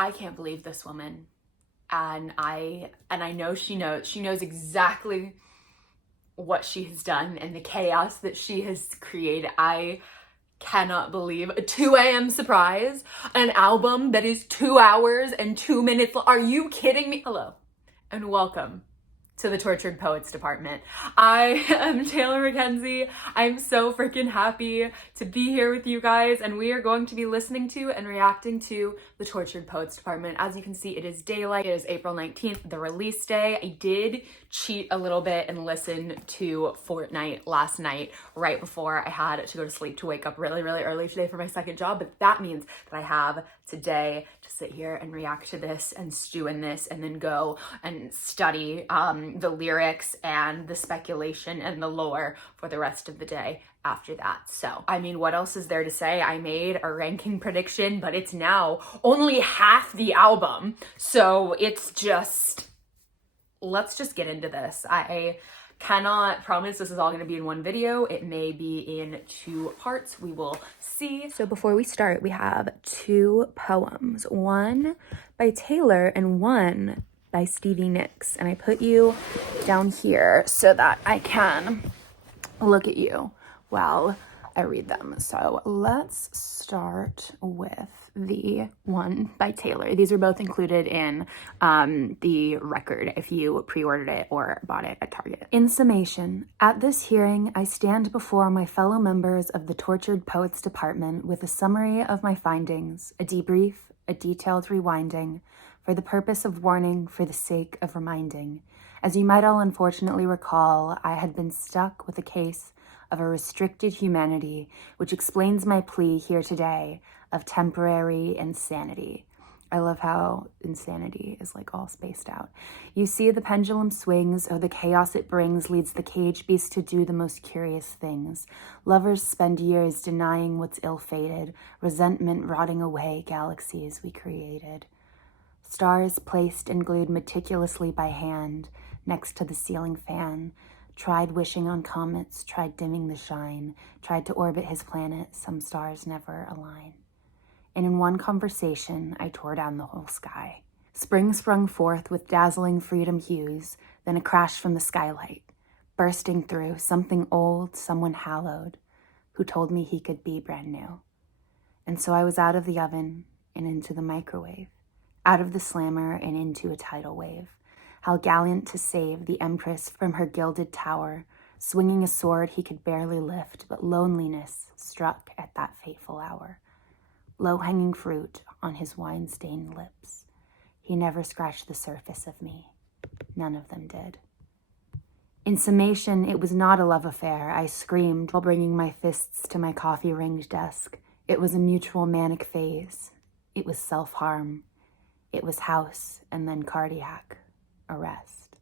I can't believe this woman. And I know she knows exactly what she has done and the chaos that she has created. I cannot believe a 2 a.m. surprise, an album that is 2 hours and 2 minutes. Are you kidding me? Hello and welcome to the Tortured Poets Department. I am Taylor Mackenzie. I'm so freaking happy to be here with you guys, and we are going to be listening to and reacting to the Tortured Poets Department. As you can see, it is daylight. It is April 19th, the release day. I did cheat a little bit and listen to Fortnite last night right before I had to go to sleep to wake up really, really early today for my second job, but that means that I have today to sit here and react to this and stew in this and then go and study the lyrics and the speculation and the lore for the rest of the day after that. So, I mean, what else is there to say? I made a ranking prediction, but it's now only half the album. So it's just, let's just get into this. I cannot promise this is all going to be in one video. It may be in 2 parts. We will see. So before we start, we have 2 poems, one by Taylor and one by Stevie Nicks. And I put you down here so that I can look at you while I read them. So let's start with the one by Taylor. These are both included in the record if you pre-ordered it or bought it at Target. In summation, at this hearing, I stand before my fellow members of the Tortured Poets Department with a summary of my findings, a debrief, a detailed rewinding, for the purpose of warning, for the sake of reminding. As you might all unfortunately recall, I had been stuck with a case of a restricted humanity, which explains my plea here today of temporary insanity. I love how insanity is like all spaced out. You see, the pendulum swings, or the chaos it brings leads the cage beast to do the most curious things. Lovers spend years denying what's ill-fated, resentment rotting away galaxies we created. Stars placed and glued meticulously by hand next to the ceiling fan. Tried wishing on comets, tried dimming the shine, tried to orbit his planet, some stars never align. And in one conversation, I tore down the whole sky. Spring sprung forth with dazzling freedom hues, then a crash from the skylight, bursting through something old, someone hallowed, who told me he could be brand new. And so I was out of the oven and into the microwave, out of the slammer and into a tidal wave. How gallant to save the empress from her gilded tower, swinging a sword he could barely lift, but loneliness struck at that fateful hour. Low-hanging fruit on his wine-stained lips. He never scratched the surface of me. None of them did. In summation, it was not a love affair. I screamed while bringing my fists to my coffee-ringed desk. It was a mutual manic phase. It was self-harm. It was house and then cardiac arrest.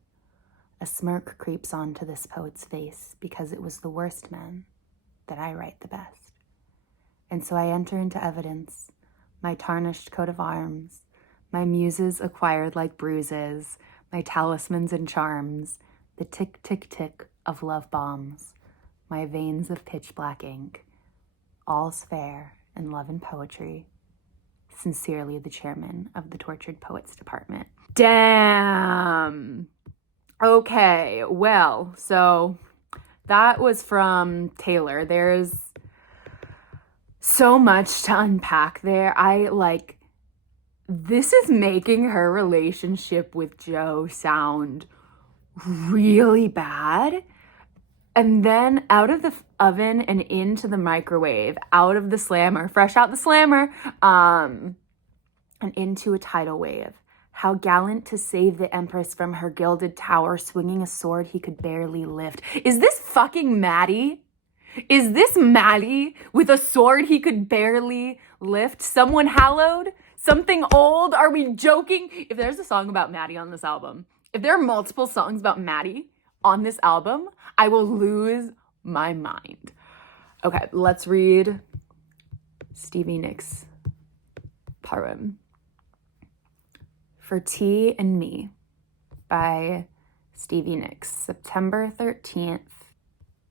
A smirk creeps onto this poet's face because it was the worst men that I write the best. And so I enter into evidence, my tarnished coat of arms, my muses acquired like bruises, my talismans and charms, the tick, tick, tick of love bombs, my veins of pitch black ink. All's fair in love and poetry. Sincerely, the chairman of the Tortured Poets Department. Damn. Okay, well, so that was from Taylor. There's so much to unpack there. This is making her relationship with Joe sound really bad. And then out of the oven and into the microwave, out of the slammer, fresh out the slammer, and into a tidal wave. How gallant to save the empress from her gilded tower, swinging a sword he could barely lift. Is this fucking Maddie? Is this Maddie with a sword he could barely lift? Someone hallowed? Something old? Are we joking? If there's a song about Maddie on this album, if there are multiple songs about Maddie on this album, I will lose my mind. Okay, let's read Stevie Nicks' poem. For Tea and Me by Stevie Nicks, September 13th,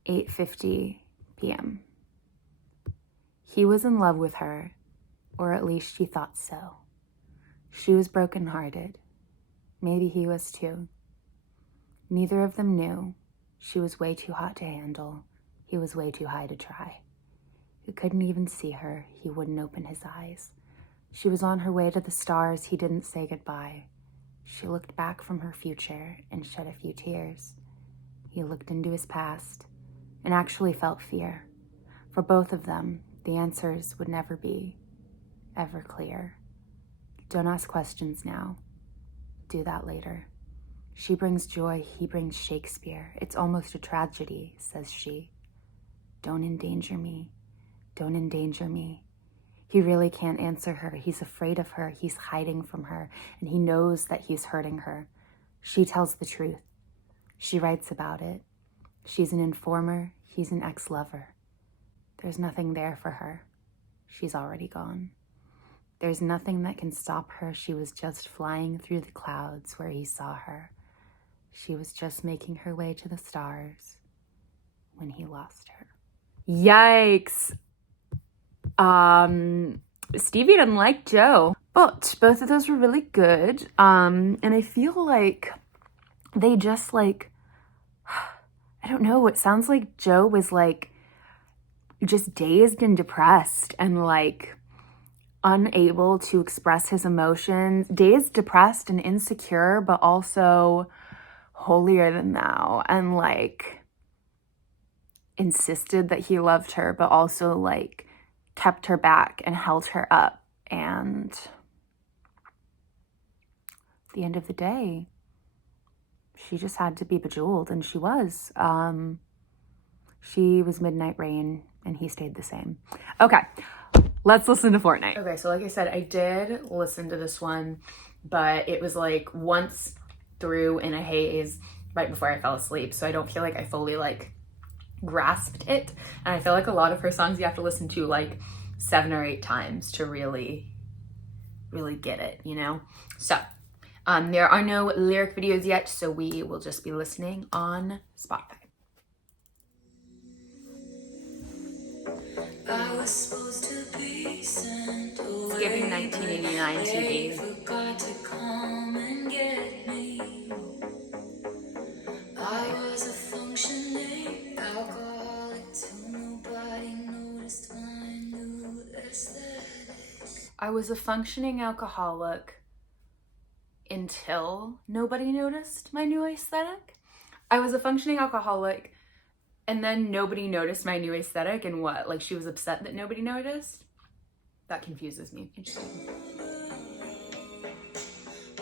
8:50 p.m. He was in love with her, or at least she thought so. She was brokenhearted. Maybe he was too. Neither of them knew. She was way too hot to handle. He was way too high to try. He couldn't even see her. He wouldn't open his eyes. She was on her way to the stars. He didn't say goodbye. She looked back from her future and shed a few tears. He looked into his past and actually felt fear. For both of them, the answers would never be ever clear. Don't ask questions now. Do that later. She brings joy, he brings Shakespeare. It's almost a tragedy, says she. Don't endanger me. Don't endanger me. He really can't answer her. He's afraid of her. He's hiding from her, and he knows that he's hurting her. She tells the truth. She writes about it. She's an informer. He's an ex-lover. There's nothing there for her. She's already gone. There's nothing that can stop her. She was just flying through the clouds where he saw her. She was just making her way to the stars when he lost her. Yikes. Stevie didn't like Joe, but both of those were really good. And I feel like they just like, I don't know, it sounds like Joe was like just dazed and depressed and like unable to express his emotions, dazed, depressed, and insecure, but also holier than thou, and like insisted that he loved her, but also like kept her back and held her up. And at the end of the day, she just had to be bejeweled, and she was. She was Midnight Rain, and he stayed the same. Okay, let's listen to Fortnite. Okay, so like I said, I did listen to this one, but it was like once through in a haze right before I fell asleep, so I don't feel like I fully like grasped it. And I feel like a lot of her songs you have to listen to like 7 or 8 times to really get it, you know? So there are no lyric videos yet, so we will just be listening on Spotify. I was supposed to be sent away. It's giving 1989 TV. Forgot to come and get me. I was a functioning alcoholic till nobody noticed my new aesthetic. I was a functioning alcoholic until nobody noticed my new aesthetic. I was a functioning alcoholic and then nobody noticed my new aesthetic, and what? Like she was upset that nobody noticed? That confuses me. Interesting.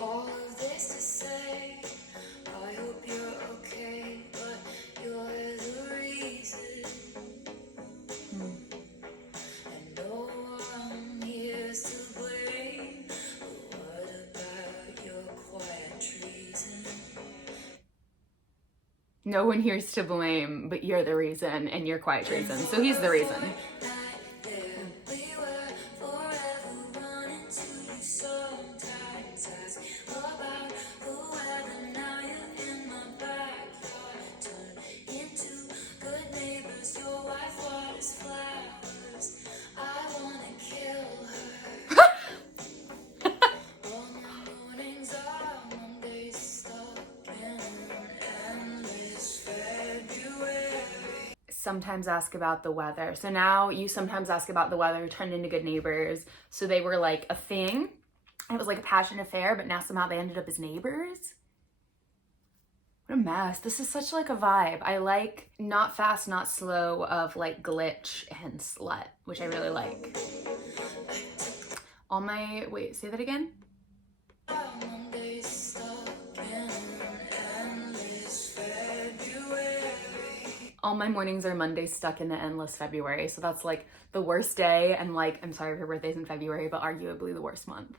All of this to say, I hope you're okay, but you're the reason. And no one here's to blame. But what about your quiet treason? No one here's to blame, but you're the reason, and you're quiet treason. So he's the reason. Sometimes ask about the weather. So now you sometimes ask about the weather turned into Good Neighbors. So they were like a thing. It was like a passion affair, but now somehow they ended up as neighbors. What a mess. This is such like a vibe. I like not fast, not slow of like Glitch and Slut, which I really like. All my, wait, say that again? All my mornings are Mondays stuck in the endless February. So that's like the worst day. And like, I'm sorry if your birthday's in February, but arguably the worst month.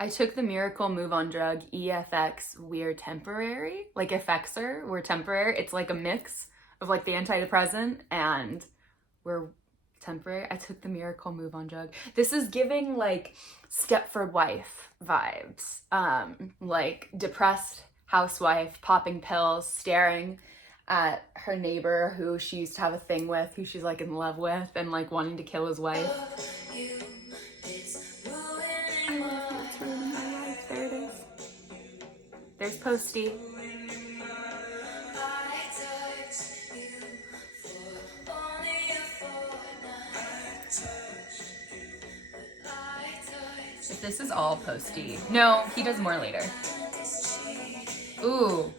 I took the miracle move on drug, EFX, we're temporary. Like Effexor, we're temporary. It's like a mix of like the antidepressant and we're temporary. I took the miracle move on drug. This is giving like Stepford wife vibes. Like depressed housewife popping pills, staring at her neighbor who she used to have a thing with, who she's like in love with, and like wanting to kill his wife. I love you, it's ruining my life. There it is. There's Posty. If this is all Posty. No, he does more later. Ooh.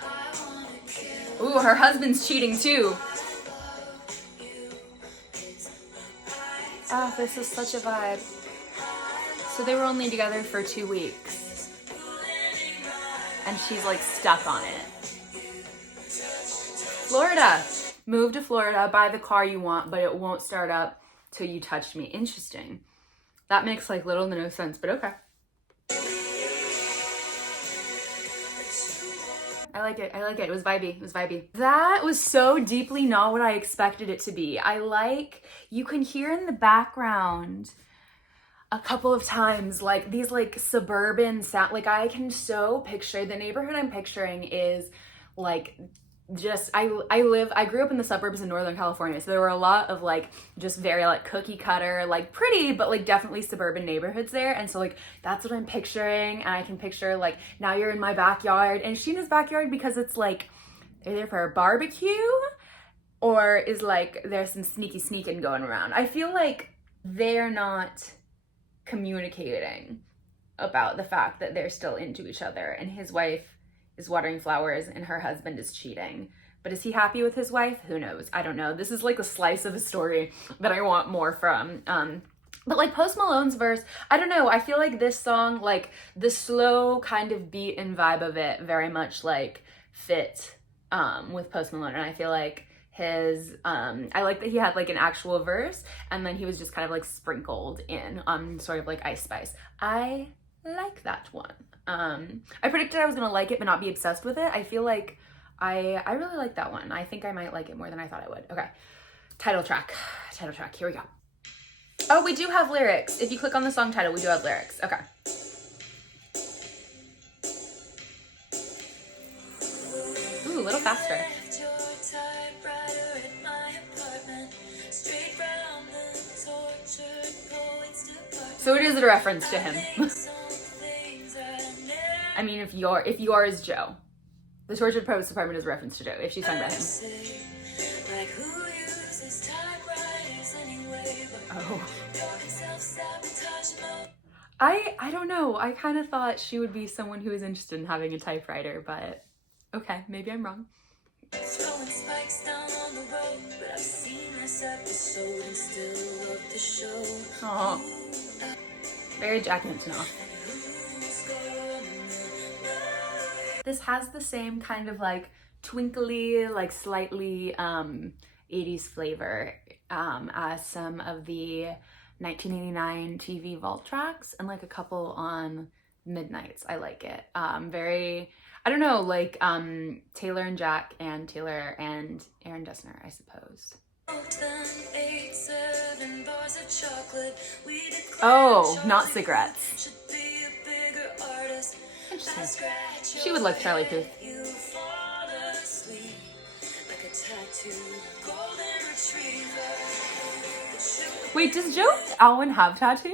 Ooh, her husband's cheating too. Oh, this is such a vibe. So they were only together for 2 weeks. And she's like stuck on it. Florida. Move to Florida, buy the car you want, but it won't start up till you touch me. Interesting. That makes like little to no sense, but okay. I like it. I like it. It was vibey. It was vibey. That was so deeply not what I expected it to be. I like, you can hear in the background a couple of times like these like suburban sound, like I can so picture the neighborhood I'm picturing is like just I grew up in the suburbs in Northern California, so there were a lot of like just very like cookie cutter, like pretty but like definitely suburban neighborhoods there, and so like that's what I'm picturing. And I can picture like now you're in my backyard and Sheena's backyard, because it's like they're there for a barbecue or is like there's some sneaking going around. I feel like they're not communicating about the fact that they're still into each other, and his wife is watering flowers and her husband is cheating. But is he happy with his wife? Who knows? I don't know. This is like a slice of a story that I want more from. But like Post Malone's verse, I don't know. I feel like this song, like the slow kind of beat and vibe of it very much like fit with Post Malone. And I feel like his, I like that he had like an actual verse and then he was just kind of like sprinkled in sort of like Ice Spice. I like that one. I predicted I was gonna like it but not be obsessed with it. I feel like I really like that one. I think I might like it more than I thought I would. Okay, title track, here we go. Oh, we do have lyrics. If you click on the song title, we do have lyrics. Okay. Ooh, a little faster. So it is a reference to him. I mean, if you're is Joe. The Tortured Poets Department is a reference to Joe, if she's talking about him. Oh. I don't know. I kind of thought she would be someone who is interested in having a typewriter, but okay, maybe I'm wrong. Aww. Very Jack Antonoff. This has the same kind of like twinkly, like slightly 80s flavor as some of the 1989 TV Vault tracks and like a couple on Midnights. I like it. Very, I don't know, like Taylor and Jack and Taylor and Aaron Dessner, I suppose. Oh, not cigarettes. Interesting. She would like Charlie Puth. Wait, does Joe Alwyn have tattoos?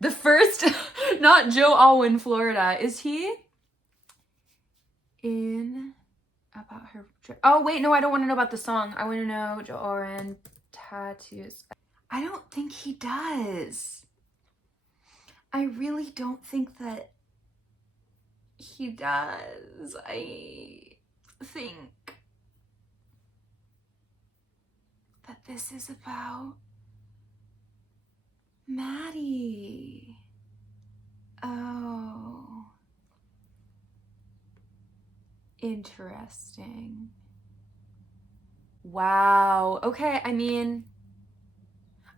The first, not Joe Alwyn, Florida. Is he in about her? Oh, wait, no, I don't want to know about the song. I want to know Joe Alwyn tattoos. I don't think he does. I really don't think that he does. I think that this is about Maddie. Oh. Interesting. Wow. Okay, I mean,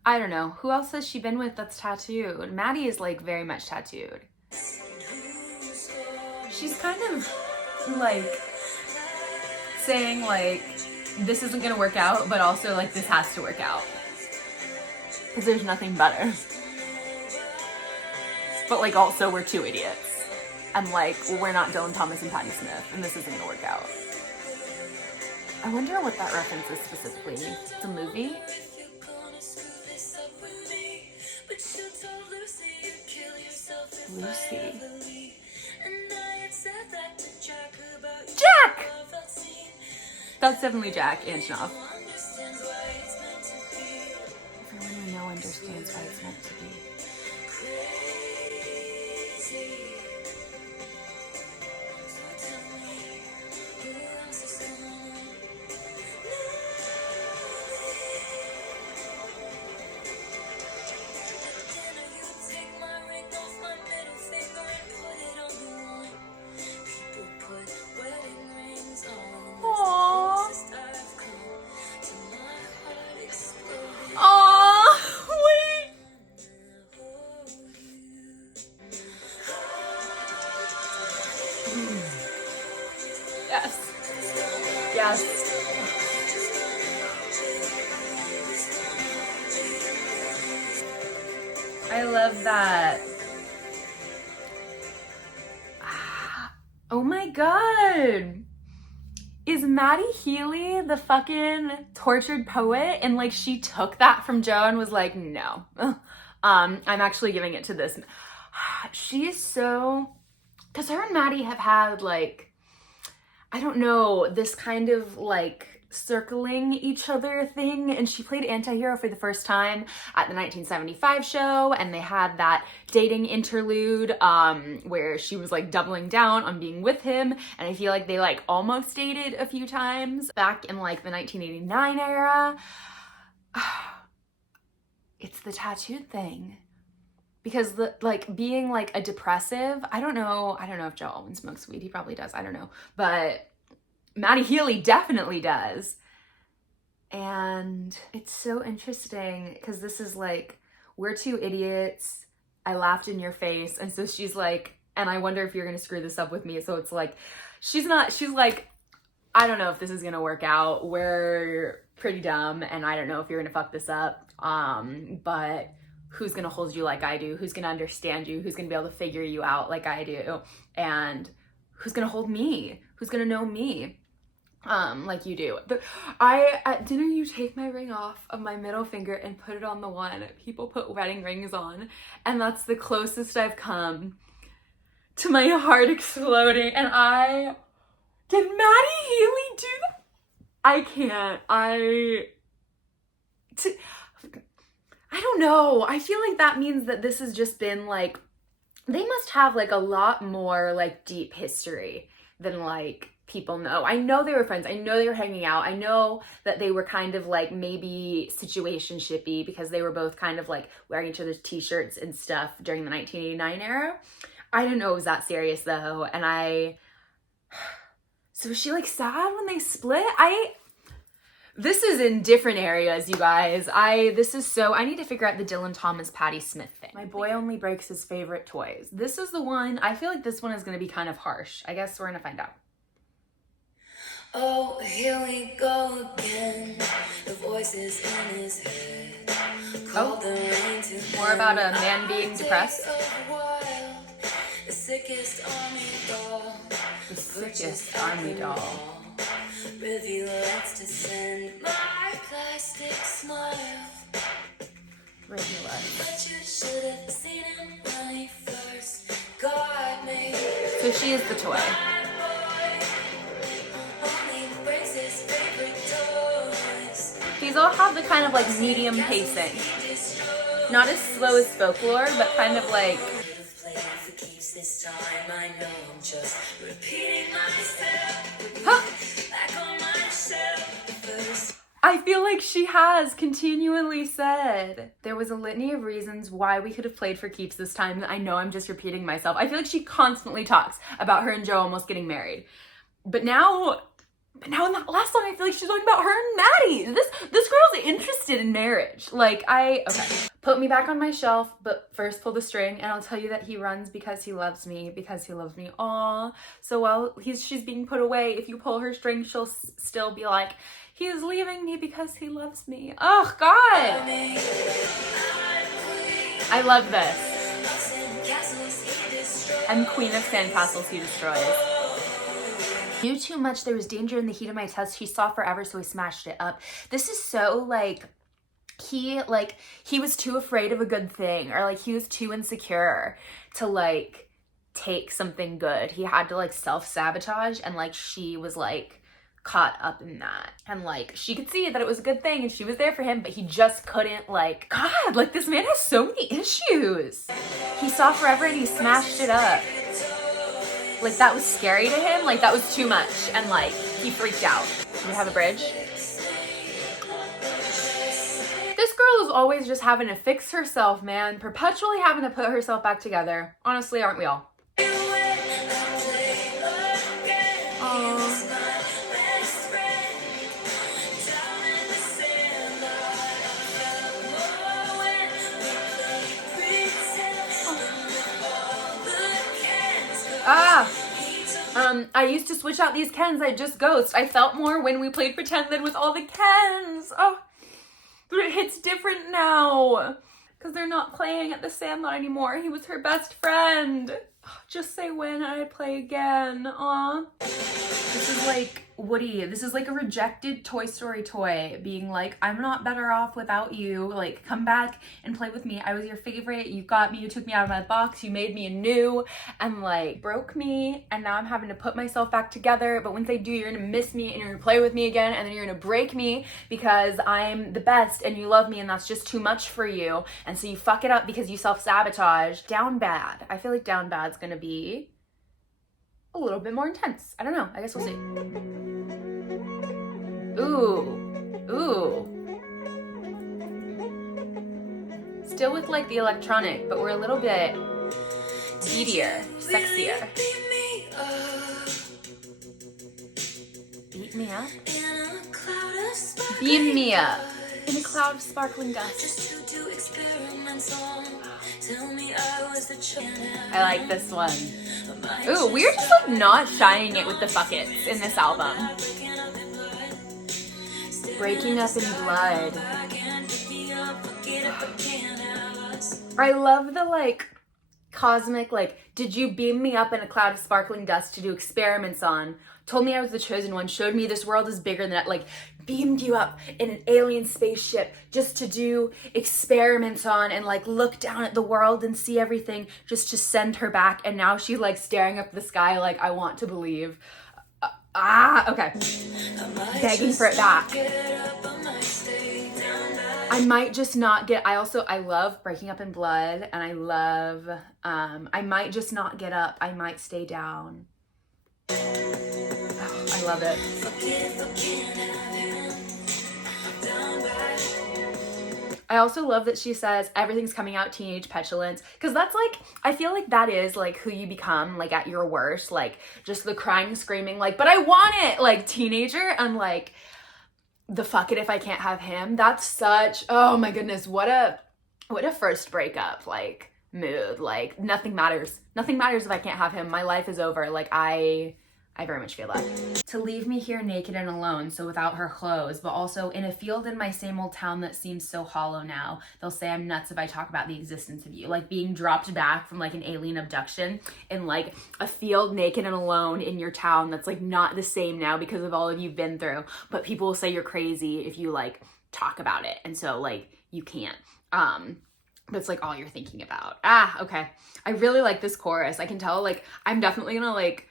I don't know. Who else has she been with that's tattooed? Maddie is like very much tattooed. She's kind of like saying like this isn't gonna work out, but also like this has to work out. because there's nothing better. But like also we're two idiots. And like we're not Dylan Thomas and Patti Smith, and this isn't gonna work out. I wonder what that reference is specifically. It's a movie? Lucy. Jack! That's definitely Jack Antonoff. Everyone we know understands why it's meant to be. Yes. I love that. Oh my god. Is Maddie Healy the fucking tortured poet? And like she took that from Joe and was like, no. I'm actually giving it to this. She is so, because her and Maddie have had like, I don't know, this kind of like circling each other thing. And she played Antihero for the first time at the 1975 show. And they had that dating interlude where she was like doubling down on being with him. And I feel like they like almost dated a few times back in like the 1989 era. It's the tattooed thing. Because the, like being like a depressive, I don't know if Joe Alwyn smokes weed. He probably does. I don't know. But Maddie Healy definitely does. And it's so interesting because this is like, we're two idiots. I laughed in your face. And so she's like, and I wonder if you're going to screw this up with me. So it's like, she's like, I don't know if this is going to work out. We're pretty dumb. And I don't know if you're going to fuck this up. But who's gonna hold you like I do? Who's gonna understand you? Who's gonna be able to figure you out like I do? And who's gonna hold me? Who's gonna know me like you do? But at dinner, you take my ring off of my middle finger and put it on the one people put wedding rings on. And that's the closest I've come to my heart exploding. And did Maddie Healy do that? I can't. I don't know. I feel like that means that this has just been like, they must have like a lot more like deep history than like people know. I know they were friends. I know they were hanging out. I know that they were kind of like maybe situationshipy because they were both kind of like wearing each other's t-shirts and stuff during the 1989 era. I didn't know it was that serious though. And so was she like sad when they split? This is in different areas, you guys. I need to figure out the Dylan Thomas Patti Smith thing. My boy only breaks his favorite toys. This is the one, I feel like this one is gonna be kind of harsh. I guess we're gonna find out. Oh, here we go again. The voices in his head. More about a man being depressed. The sickest army doll. The sickest army doll. Reveal let's descend my plastic smile. But you should have seen him when he first got me. So she is the toy. These all have the kind of like medium pacing. Not as slow as Folklore, but kind of like. Huh. I feel like she has continually said there was a litany of reasons why we could have played for keeps this time. I know I'm just repeating myself. I feel like she constantly talks about her and Joe almost getting married. But now in that last song, I feel like she's talking about her and Maddie. This girl's interested in marriage. Like, okay. Put me back on my shelf, but first pull the string, and I'll tell you that he runs because he loves me, because he loves me. Aw. So while she's being put away, if you pull her string, she'll still be like, he is leaving me because he loves me. Oh, God. I love this. I'm queen of sandcastles he destroys. Knew too much, there was danger in the heat of my test. He saw forever, so he smashed it up. This is so, like, he was too afraid of a good thing, or like he was too insecure to like take something good. He had to like self-sabotage, and like she was like caught up in that, and like she could see that it was a good thing and she was there for him, but he just couldn't, like, God, like this man has so many issues. He saw forever and he smashed it up. Like that was scary to him, like that was too much, and like he freaked out. Do we have a bridge? This girl is always just having to fix herself, man. Perpetually having to put herself back together. Honestly, aren't we all? I used to switch out these Kens. I just ghost. I felt more when we played pretend than with all the Kens. Oh. But it hits different now because they're not playing at the Sandlot anymore. He was her best friend. Just say when I'd play again. Aw. This is like Woody. This is like a rejected Toy Story toy being like, I'm not better off without you. Like, come back and play with me. I was your favorite. You got me. You took me out of my box. You made me anew and like broke me. And now I'm having to put myself back together. But once I do, you're going to miss me and you're going to play with me again. And then you're going to break me because I'm the best and you love me and that's just too much for you. And so you fuck it up because you self-sabotage. Down bad. I feel like down bad's going to be a little bit more intense. I don't know. I guess we'll see. Ooh. Still with like the electronic, but we're a little bit beatier, sexier. Beat me up? Beam me up. In a cloud of sparkling dust. I like this one. Ooh, we're just like not shying it with the buckets in this album. Breaking up in blood. I love the like cosmic, like, did you beam me up in a cloud of sparkling dust to do experiments on? Told me I was the chosen one, showed me this world is bigger than that, like beamed you up in an alien spaceship just to do experiments on and like look down at the world and see everything just to send her back. And now she's like staring up at the sky like, I want to believe. Okay. Begging for it back. I might just not get, I love Breaking Up in Blood, and I love, I might just not get up. I might stay down. Oh, I love it. I also love that she says everything's coming out teenage petulance, because that's like, I feel like that is like who you become like at your worst, like just the crying, screaming, like, but I want it, like teenager, and like the fuck it if I can't have him. That's such, oh my goodness, what a first breakup like mood. Like nothing matters if I can't have him. My life is over. Like I very much feel that. To leave me here naked and alone, so without her clothes, but also in a field in my same old town that seems so hollow now. They'll say I'm nuts if I talk about the existence of you. Like being dropped back from like an alien abduction in like a field naked and alone in your town that's like not the same now because of all of you've been through. But people will say you're crazy if you like talk about it. And so like you can't. That's like all you're thinking about. Okay. I really like this chorus. I can tell like I'm definitely gonna like,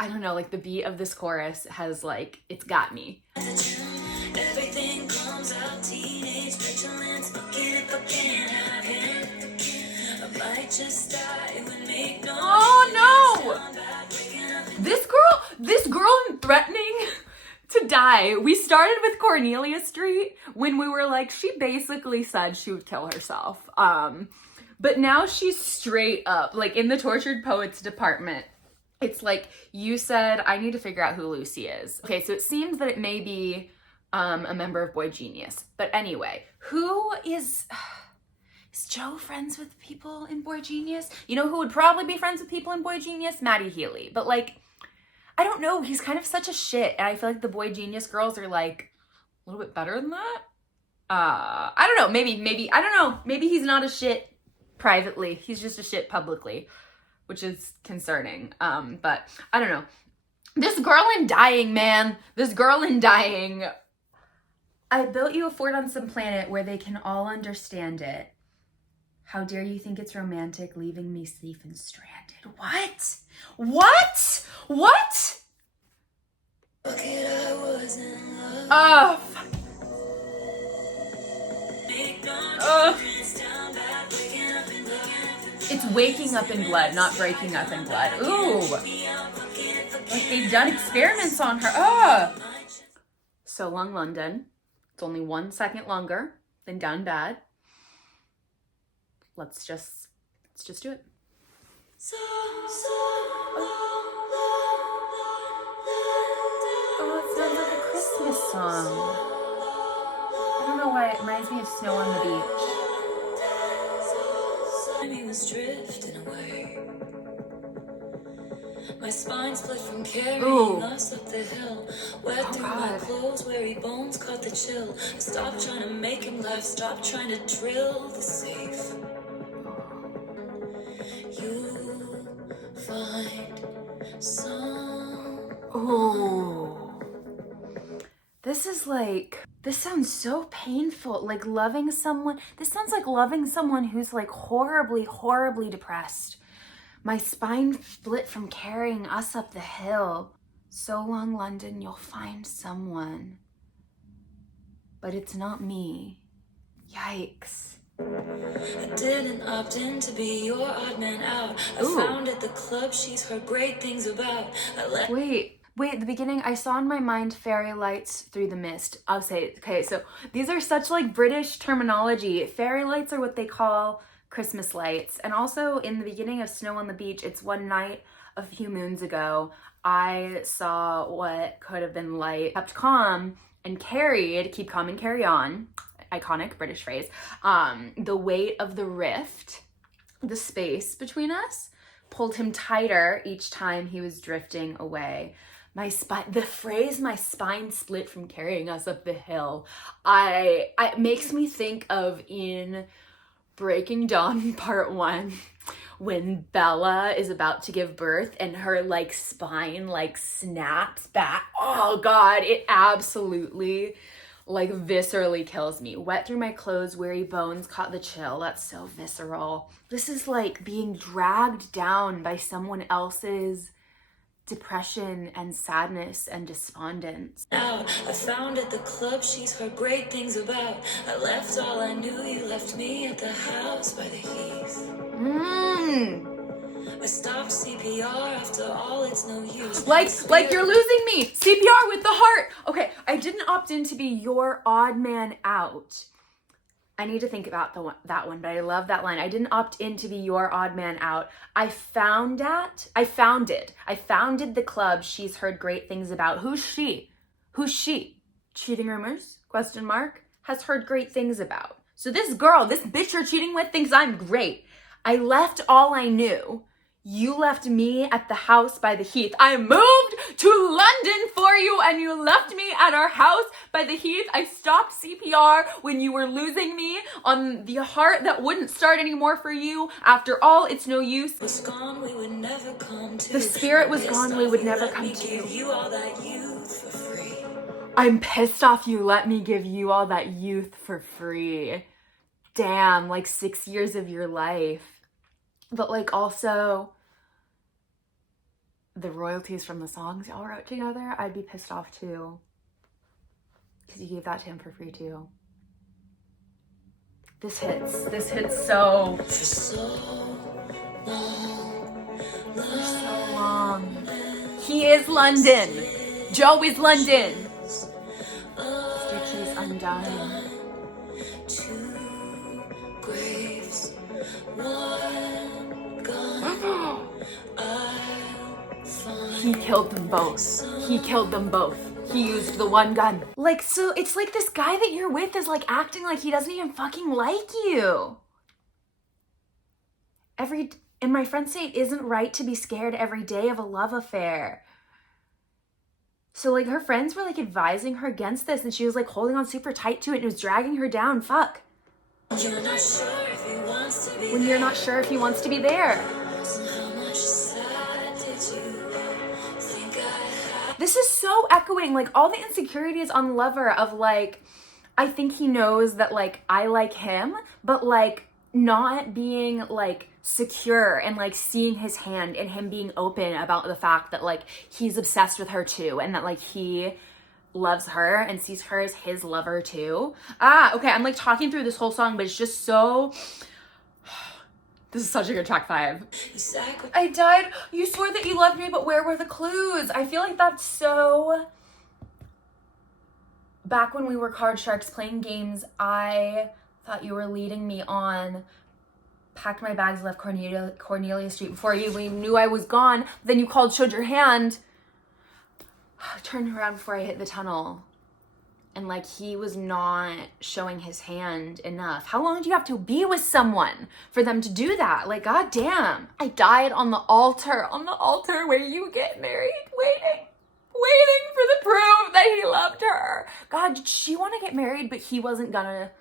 I don't know, like the beat of this chorus has like, it's got me. Everything comes out teenage petulance, oh no! This girl threatening to die. We started with Cornelia Street when we were like, she basically said she would kill herself. But now she's straight up like in the tortured poets department. It's like, you said, I need to figure out who Lucy is. Okay, so it seems that it may be a member of Boy Genius. But anyway, who is Joe friends with people in Boy Genius? You know who would probably be friends with people in Boy Genius? Maddie Healy. But like, I don't know, he's kind of such a shit, and I feel like the Boy Genius girls are like a little bit better than that. I don't know, maybe, I don't know, maybe he's not a shit privately, he's just a shit publicly, which is concerning. But I don't know. This girl in Dying, man, this girl in Dying. I built you a fort on some planet where they can all understand it. How dare you think it's romantic leaving me safe and stranded? What? What? What? Oh, it's waking up in blood, not breaking up in blood. Ooh. Like they've done experiments on her. Oh. So Long London. It's only 1 second longer than Down Bad. Let's just do it. Oh, it sounds like a Christmas song. I don't know why it reminds me of Snow on the Beach. He was drifting away. My spine split from carrying us up the hill. Wet through my clothes, weary bones caught the chill. Stop trying to make him laugh, stop trying to drill the safe. You find some. Oh, this sounds so painful. Like loving someone. This sounds like loving someone who's like horribly, horribly depressed. My spine split from carrying us up the hill. So long, London, you'll find someone. But it's not me. Yikes. I didn't opt in to be your odd man out. I found at the club she's heard great things about. Wait, at the beginning, I saw in my mind fairy lights through the mist. I'll say it. Okay, so these are such like British terminology. Fairy lights are what they call Christmas lights. And also in the beginning of Snow on the Beach, it's one night a few moons ago, I saw what could have been light kept calm and carried, keep calm and carry on, iconic British phrase, the weight of the rift, the space between us, pulled him tighter each time he was drifting away. The phrase, my spine split from carrying us up the hill, it makes me think of in Breaking Dawn Part 1, when Bella is about to give birth and her like spine like snaps back. Oh God, it absolutely like viscerally kills me. Wet through my clothes, weary bones caught the chill. That's so visceral. This is like being dragged down by someone else's depression and sadness and despondence. Now I found at the club she's heard great things about. I left all I knew, you left me at the house by the heath. I stopped CPR after all, it's no use. Like you're losing me. CPR with the heart. Okay, I didn't opt in to be your odd man out. I need to think about that one, but I love that line. I didn't opt in to be your odd man out. I founded the club she's heard great things about. Who's she? Cheating rumors? ? Has heard great things about. So this bitch you're cheating with thinks I'm great. I left all I knew. You left me at the house by the heath. I moved to London for you and you left me at our house by the heath. I stopped CPR when you were losing me on the heart that wouldn't start anymore for you. After all, it's no use. Was gone, we would never come to. The spirit was gone, we would never come to. Give you all that youth for free. I'm pissed off you let me give you all that youth for free. Damn, like 6 years of your life. But like also the royalties from the songs y'all wrote together, I'd be pissed off too. Because you gave that to him for free too. This hits so. For so long. For so long. He is London. Joe is London. Stitches undone. Two graves, one gone. He killed them both. he used the one gun. Like, so it's like this guy that you're with is like acting like he doesn't even fucking like you. And my friends say it isn't right to be scared every day of a love affair. So like her friends were like advising her against this, and she was like holding on super tight to it and it was dragging her down. Fuck. You're not sure if he wants to be When you're not sure if he wants to be there. So how much aside did you think I had? This is so echoing like all the insecurities on Lover of like, I think he knows that like I like him, but like not being like secure and like seeing his hand and him being open about the fact that like he's obsessed with her too and that like he loves her and sees her as his lover too. Okay, I'm like talking through this whole song, but it's just so this is such a good track 5. I died. You swore that you loved me, but where were the clues? I feel like that's so back when we were card sharks playing games, I thought you were leading me on. Packed my bags, left Cornelia Street before you even knew I was gone. Then you called, showed your hand. Turned around before I hit the tunnel. And like he was not showing his hand enough. How long do you have to be with someone for them to do that? Like, goddamn. I died on the altar where you get married, waiting for the proof that he loved her. God, did she want to get married, but he wasn't gonna...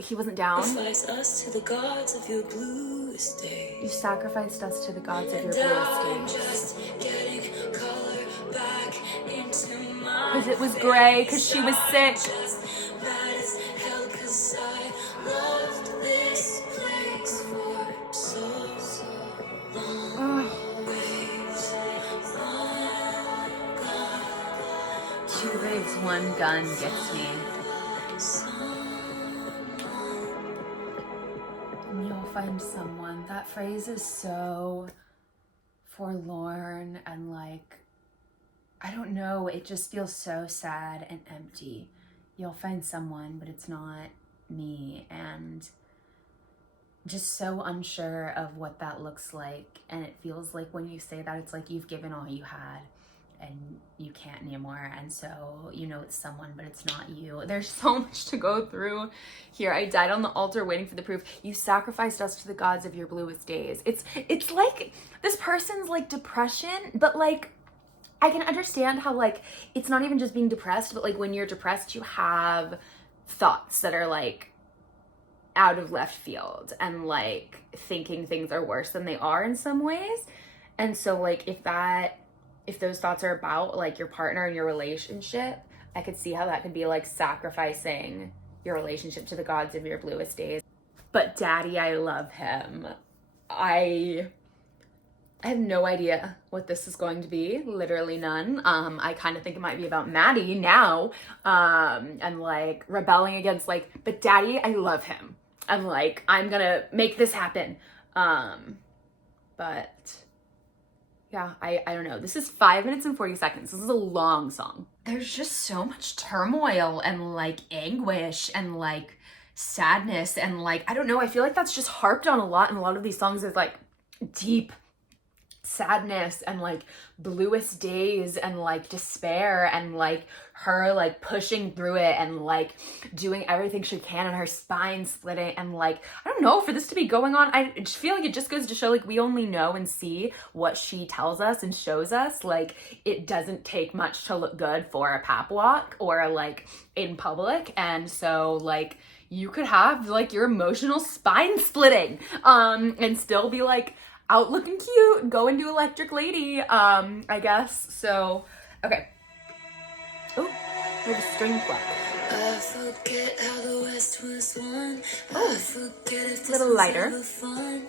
He wasn't down. Sacrifice us to the gods of your bluest days. You sacrificed us to the gods of your bluest days. Just getting color back into my Because it was gray, because she was sick. just mad as hell, 'cause I loved this place for so long. Waves, one gun. 2 graves, 1 gun gets me. You'll find someone. That phrase is so forlorn and like, I don't know, it just feels so sad and empty. You'll find someone, but it's not me, and just so unsure of what that looks like. And it feels like when you say that, it's like you've given all you had and you can't anymore, and so you know it's someone, but it's not you. There's so much to go through here. I died on the altar waiting for the proof. You sacrificed us to the gods of your bluest days. It's like this person's like depression, but like I can understand how like it's not even just being depressed, but like when you're depressed you have thoughts that are like out of left field and like thinking things are worse than they are in some ways. And so like if those thoughts are about like your partner and your relationship, I could see how that could be like sacrificing your relationship to the gods of your bluest days. But daddy, I love him. I have no idea what this is going to be. Literally none. I kind of think it might be about Maddie now, and like rebelling against like, but daddy, I love him. I'm like, I'm gonna make this happen. But yeah, I don't know. This is 5 minutes and 40 seconds. This is a long song. There's just so much turmoil and like anguish and like sadness and like, I don't know. I feel like that's just harped on a lot in a lot of these songs, is like deep sadness and like bluest days and like despair and like her like pushing through it and like doing everything she can and her spine splitting and like, I don't know, for this to be going on, I just feel like it just goes to show like we only know and see what she tells us and shows us. Like it doesn't take much to look good for a pap walk or like in public, and so like you could have like your emotional spine splitting and still be like out looking cute, go and do Electric Lady, I guess. So, okay. Oh, there's a string pluck. I forget how the West was won. Oh, I forget if a little this was lighter. ever fun.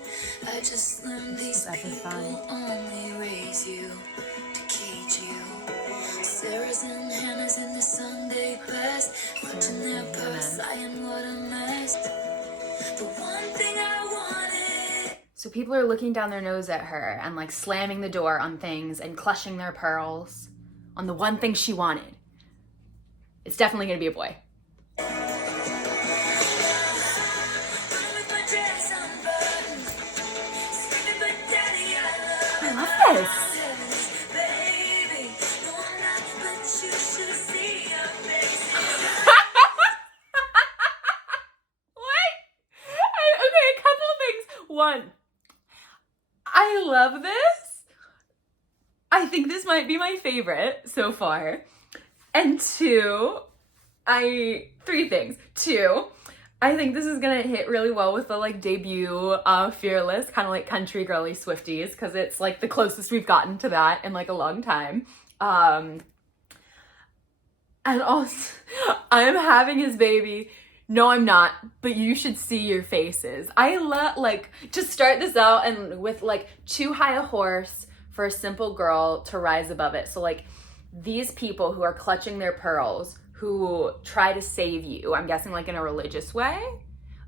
I just learned these Ever people fun. only raise you to cage you. Sarah's and Hannah's in the Sunday best, watching their purse, saying what a mess. The one thing I wanted. So people are looking down their nose at her and like slamming the door on things and clutching their pearls on the one thing she wanted. It's definitely gonna be a boy. I love this. might be my favorite so far. And two, three things. Two, I think this is gonna hit really well with the like debut Fearless, kind of like country girly Swifties, because it's like the closest we've gotten to that in like a long time. And also, I'm having his baby. No, I'm not, but you should see your faces. I love, like, to start this out and with like too high a horse for a simple girl to rise above it. So like these people who are clutching their pearls, who try to save you, I'm guessing like in a religious way,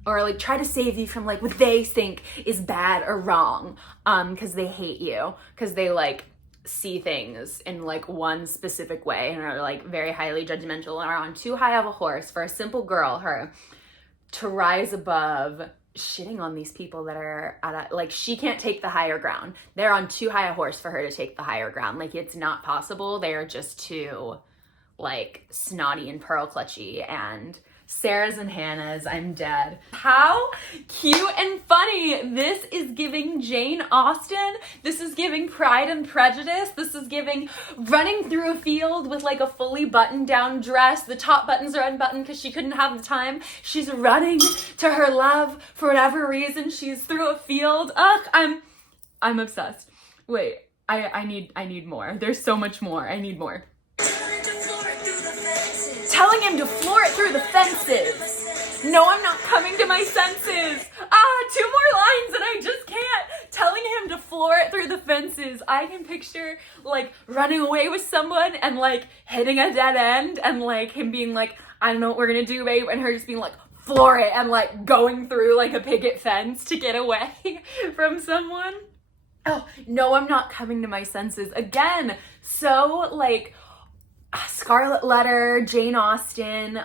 or like try to save you from like what they think is bad or wrong, because they hate you, because they like see things in like one specific way and are like very highly judgmental and are on too high of a horse for a simple girl, her, to rise above shitting on these people that are at a, like, she can't take the higher ground. They're on too high a horse for her to take the higher ground. Like, it's not possible. They are just too like snotty and pearl clutchy. And Sarah's and Hannah's, I'm dead. How cute and funny. This is giving Jane Austen. This is giving Pride and Prejudice. This is giving running through a field with like a fully buttoned down dress. The top buttons are unbuttoned because she couldn't have the time. She's running to her love for whatever reason. She's through a field. Ugh, I'm obsessed. Wait, I need more. There's so much more. I need more. Telling him to floor it through the fences. No, I'm not coming to my senses. Two more lines and I just can't. Telling him to floor it through the fences. I can picture like running away with someone and like hitting a dead end and like him being like, I don't know what we're gonna do, babe, and her just being like, floor it, and like going through like a picket fence to get away from someone. Oh, no, I'm not coming to my senses. Again, so like Scarlet Letter, Jane Austen,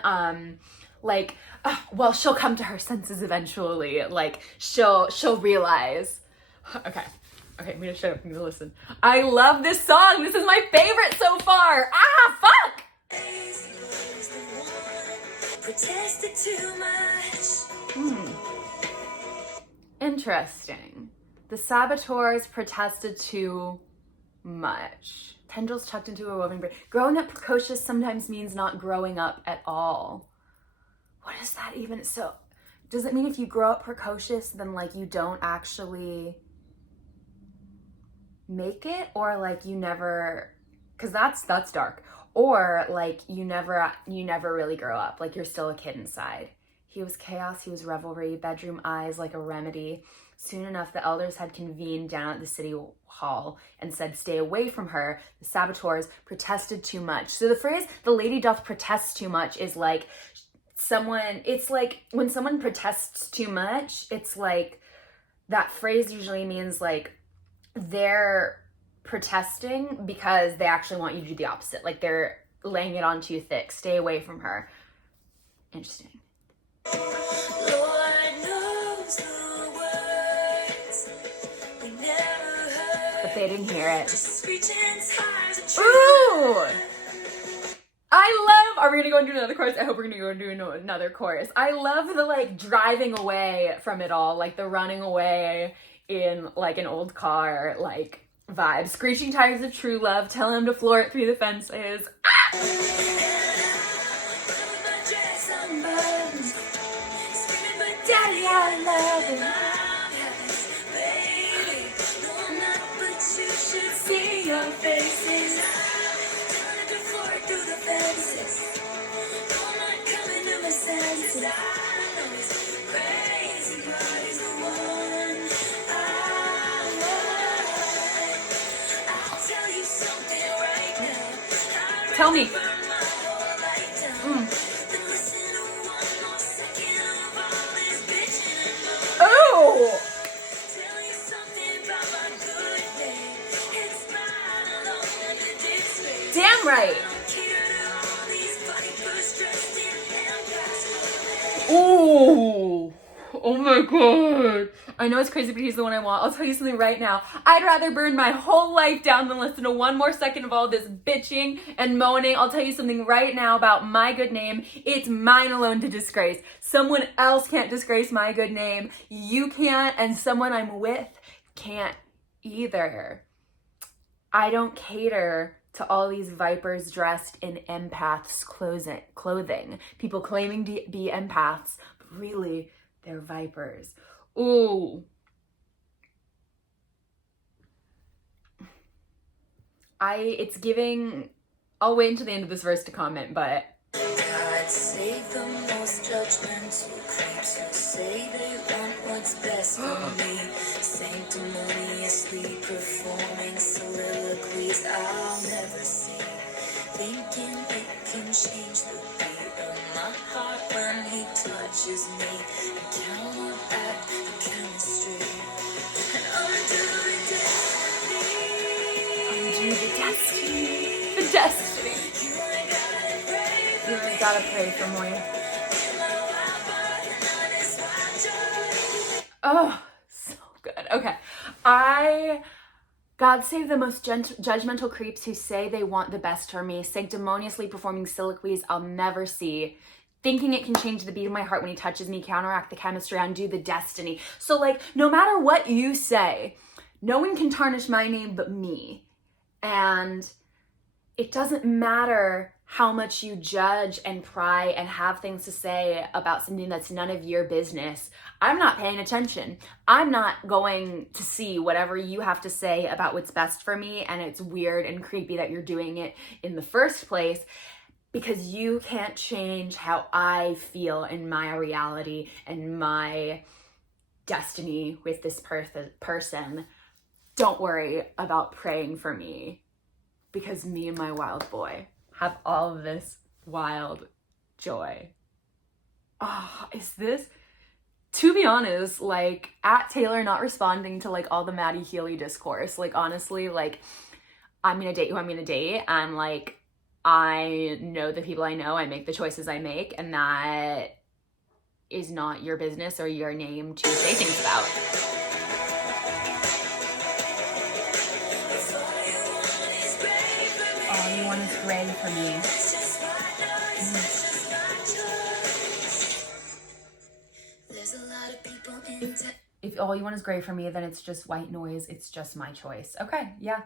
well, she'll come to her senses eventually. Like, she'll realize. Okay, I'm gonna shut up and listen. I love this song. This is my favorite so far. Fuck! Protested too much. Interesting. The saboteurs protested too much. Tendrils tucked into a woven braid. Growing up precocious sometimes means not growing up at all. What is that even? So, does it mean if you grow up precocious, then like you don't actually make it? Or like you never, because that's dark. Or like you never really grow up. Like you're still a kid inside. He was chaos, he was revelry, bedroom eyes like a remedy. Soon enough, the elders had convened down at the city hall and said, stay away from her. The saboteurs protested too much. So the phrase, the lady doth protest too much, is like someone, it's like when someone protests too much, it's like that phrase usually means like they're protesting because they actually want you to do the opposite. Like they're laying it on too thick. Stay away from her. Interesting. Lord knows the words we never heard, but they didn't hear it. Ooh! I love, are we gonna go and do another chorus? I hope we're gonna go and do another chorus. I love the like driving away from it all, like the running away in like an old car, like vibe. Screeching tires of true love, tell him to floor it through the fences. Daddy, I love him. Baby, no, not, but you should see your faces. Trying to floor it through the fences. No, I'm not coming to my senses. I know he's crazy, but he's the one I want. I'll tell you something right now. Tell me. Oh! Damn right. Ooh. Oh my god. I know it's crazy, but he's the one I want. I'll tell you something right now. I'd rather burn my whole life down than listen to one more second of all this bitching and moaning. I'll tell you something right now about my good name. It's mine alone to disgrace. Someone else can't disgrace my good name. You can't, and someone I'm with can't either. I don't cater to all these vipers dressed in empaths clothing. People claiming to be empaths, but really they're vipers. Ooh. It's giving, I'll wait until the end of this verse to comment, but God save the most judgmental creeps who say they want what's best for me. Sanctimoniously performing soliloquies I'll never see. Thinking it can change the beat of my heart when he touches me. And counteract the chemistry. And undo the destiny. the destiny. You gotta pray for more. Oh, so good. Okay. God save the most judgmental creeps who say they want the best for me, sanctimoniously performing soliloquies I'll never see, thinking it can change the beat of my heart when he touches me, counteract the chemistry, undo the destiny. So like, no matter what you say, no one can tarnish my name but me. And it doesn't matter how much you judge and pry and have things to say about something that's none of your business. I'm not paying attention. I'm not going to see whatever you have to say about what's best for me, and it's weird and creepy that you're doing it in the first place because you can't change how I feel in my reality and my destiny with this person. Don't worry about praying for me because me and my wild boy have all of this wild joy. Oh, is this, to be honest, like at Taylor not responding to like all the Maddie Healy discourse, like honestly, like I'm gonna date who I'm gonna date, and like I know the people I know, I make the choices I make, and that is not your business or your name to say things about. All you want is gray for me. If all you want is gray for me, then it's just white noise. It's just my choice. Okay, yeah.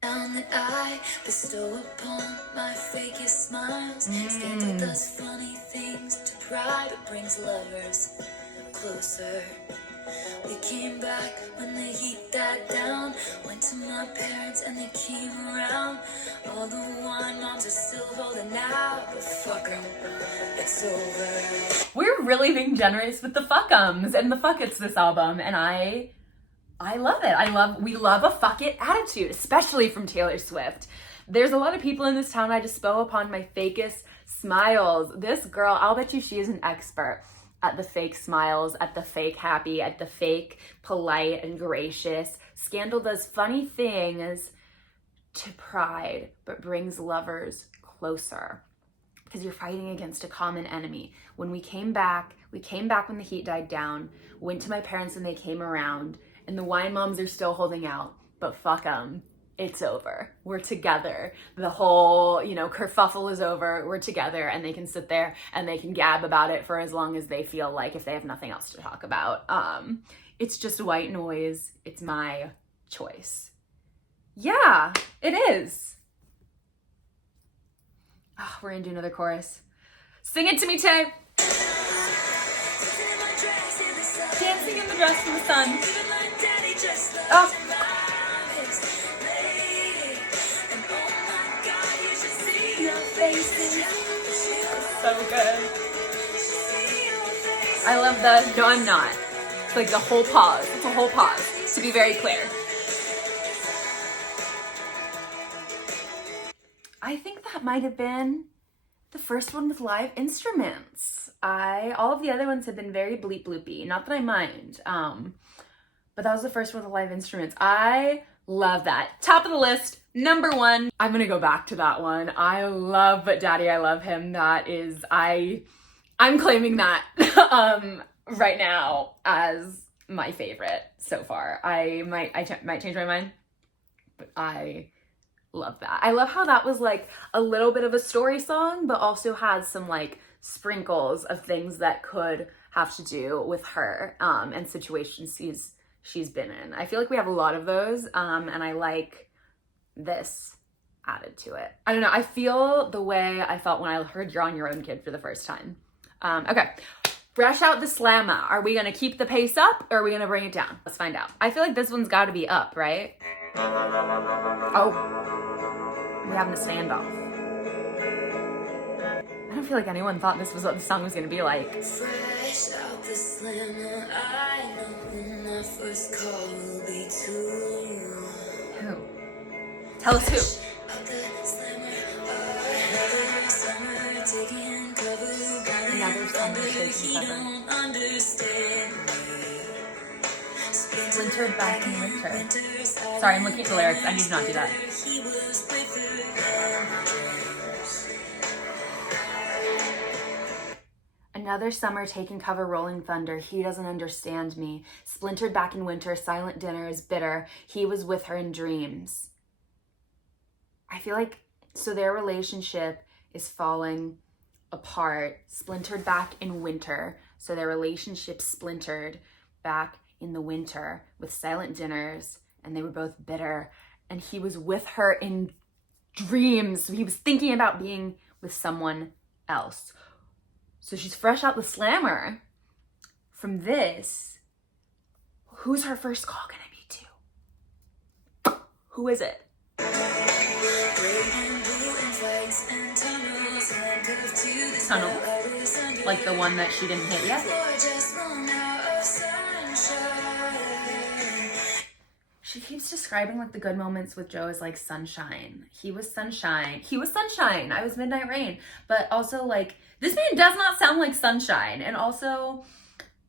That I bestow upon my fakest smiles. Scandal does funny things to pride, but brings lovers closer. We came back when the heat died down. Went to my parents and they came around. All the wine moms are still holding out, but fuck 'em, it's over. We're really being generous with the fuck-ums and the fuck-its this album, and I love it. We love a fuck it attitude, especially from Taylor Swift. There's a lot of people in this town I just bestow upon my fakest smiles. This girl, I'll bet you she is an expert at the fake smiles, at the fake happy, at the fake polite and gracious. Scandal does funny things to pride, but brings lovers closer. Because you're fighting against a common enemy. When we came back when the heat died down, went to my parents and they came around, and the wine moms are still holding out, but fuck them. It's over. We're together. The whole, kerfuffle is over. We're together, and they can sit there and they can gab about it for as long as they feel like, if they have nothing else to talk about. It's just white noise. It's my choice. Yeah, it is. Oh, we're gonna do another chorus. Sing it to me, Tay. Dancing in the dress in the sun. Oh. So good. I love the, no, I'm not. It's like the whole pause. It's a whole pause, to be very clear. I think that might have been the first one with live instruments. All of the other ones have been very bleep bloopy. Not that I mind, but that was the first one with live instruments. I love that. Top of the list, number 1. I'm gonna go back to that one. I love But Daddy, I Love Him. That is, I'm claiming that right now as my favorite so far. I might change my mind, but I love that. I love how that was like a little bit of a story song, but also had some like sprinkles of things that could have to do with her and situations she's been in. I feel like we have a lot of those, and I like this added to it. I don't know. I feel the way I felt when I heard You're on Your Own, Kid for the first time. Okay. Fresh Out the Slammer. Are we gonna keep the pace up or are we gonna bring it down? Let's find out. I feel like this one's gotta be up, right? Oh, we're having a standoff. I don't feel like anyone thought this was what the song was gonna be like. Fresh out the slammer, I know when my first call will be to you. Who? Tell us who. Out the slammer, another summer taking cover. Another summer He taking cover. don't understand me. Splintered back in winter. Sorry, I'm looking at the lyrics. I need to not do that. He was braver than dreams. Another summer taking cover, rolling thunder. He doesn't understand me. Splintered back in winter, silent dinner is bitter. He was with her in dreams. I feel like, so their relationship is falling apart, splintered back in winter. So their relationship splintered back in the winter with silent dinners, and they were both bitter. And he was with her in dreams. He was thinking about being with someone else. So she's fresh out the slammer. From this, who's her first call gonna be to? Who is it? Tunnel? Like the one that she didn't hit yet? She keeps describing like the good moments with Joe as like sunshine. He was sunshine. He was sunshine. I was midnight rain. But also like, this man does not sound like sunshine. And also,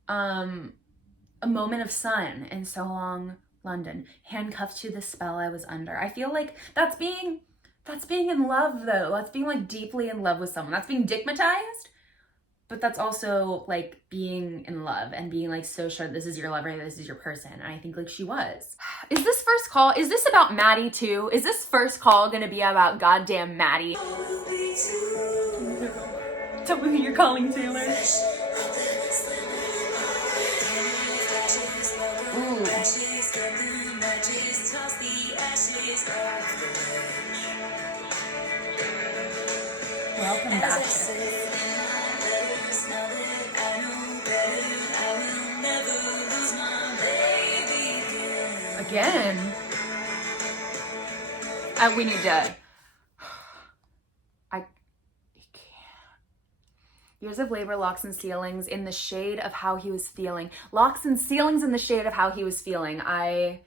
a moment of sun in So Long, London. Handcuffed to the spell I was under. I feel like that's being in love though. That's being like deeply in love with someone. That's being digmatized. But that's also like being in love and being like so sure this is your lover, this is your person. And I think like she was. Is this first call, is this about Maddie too? Is this first call gonna be about goddamn Maddie? Tell me who you're calling, Taylor. Ooh. Welcome back. Again. We need to. Years of labor, locks and ceilings in the shade of how he was feeling. Locks and ceilings in the shade of how he was feeling. I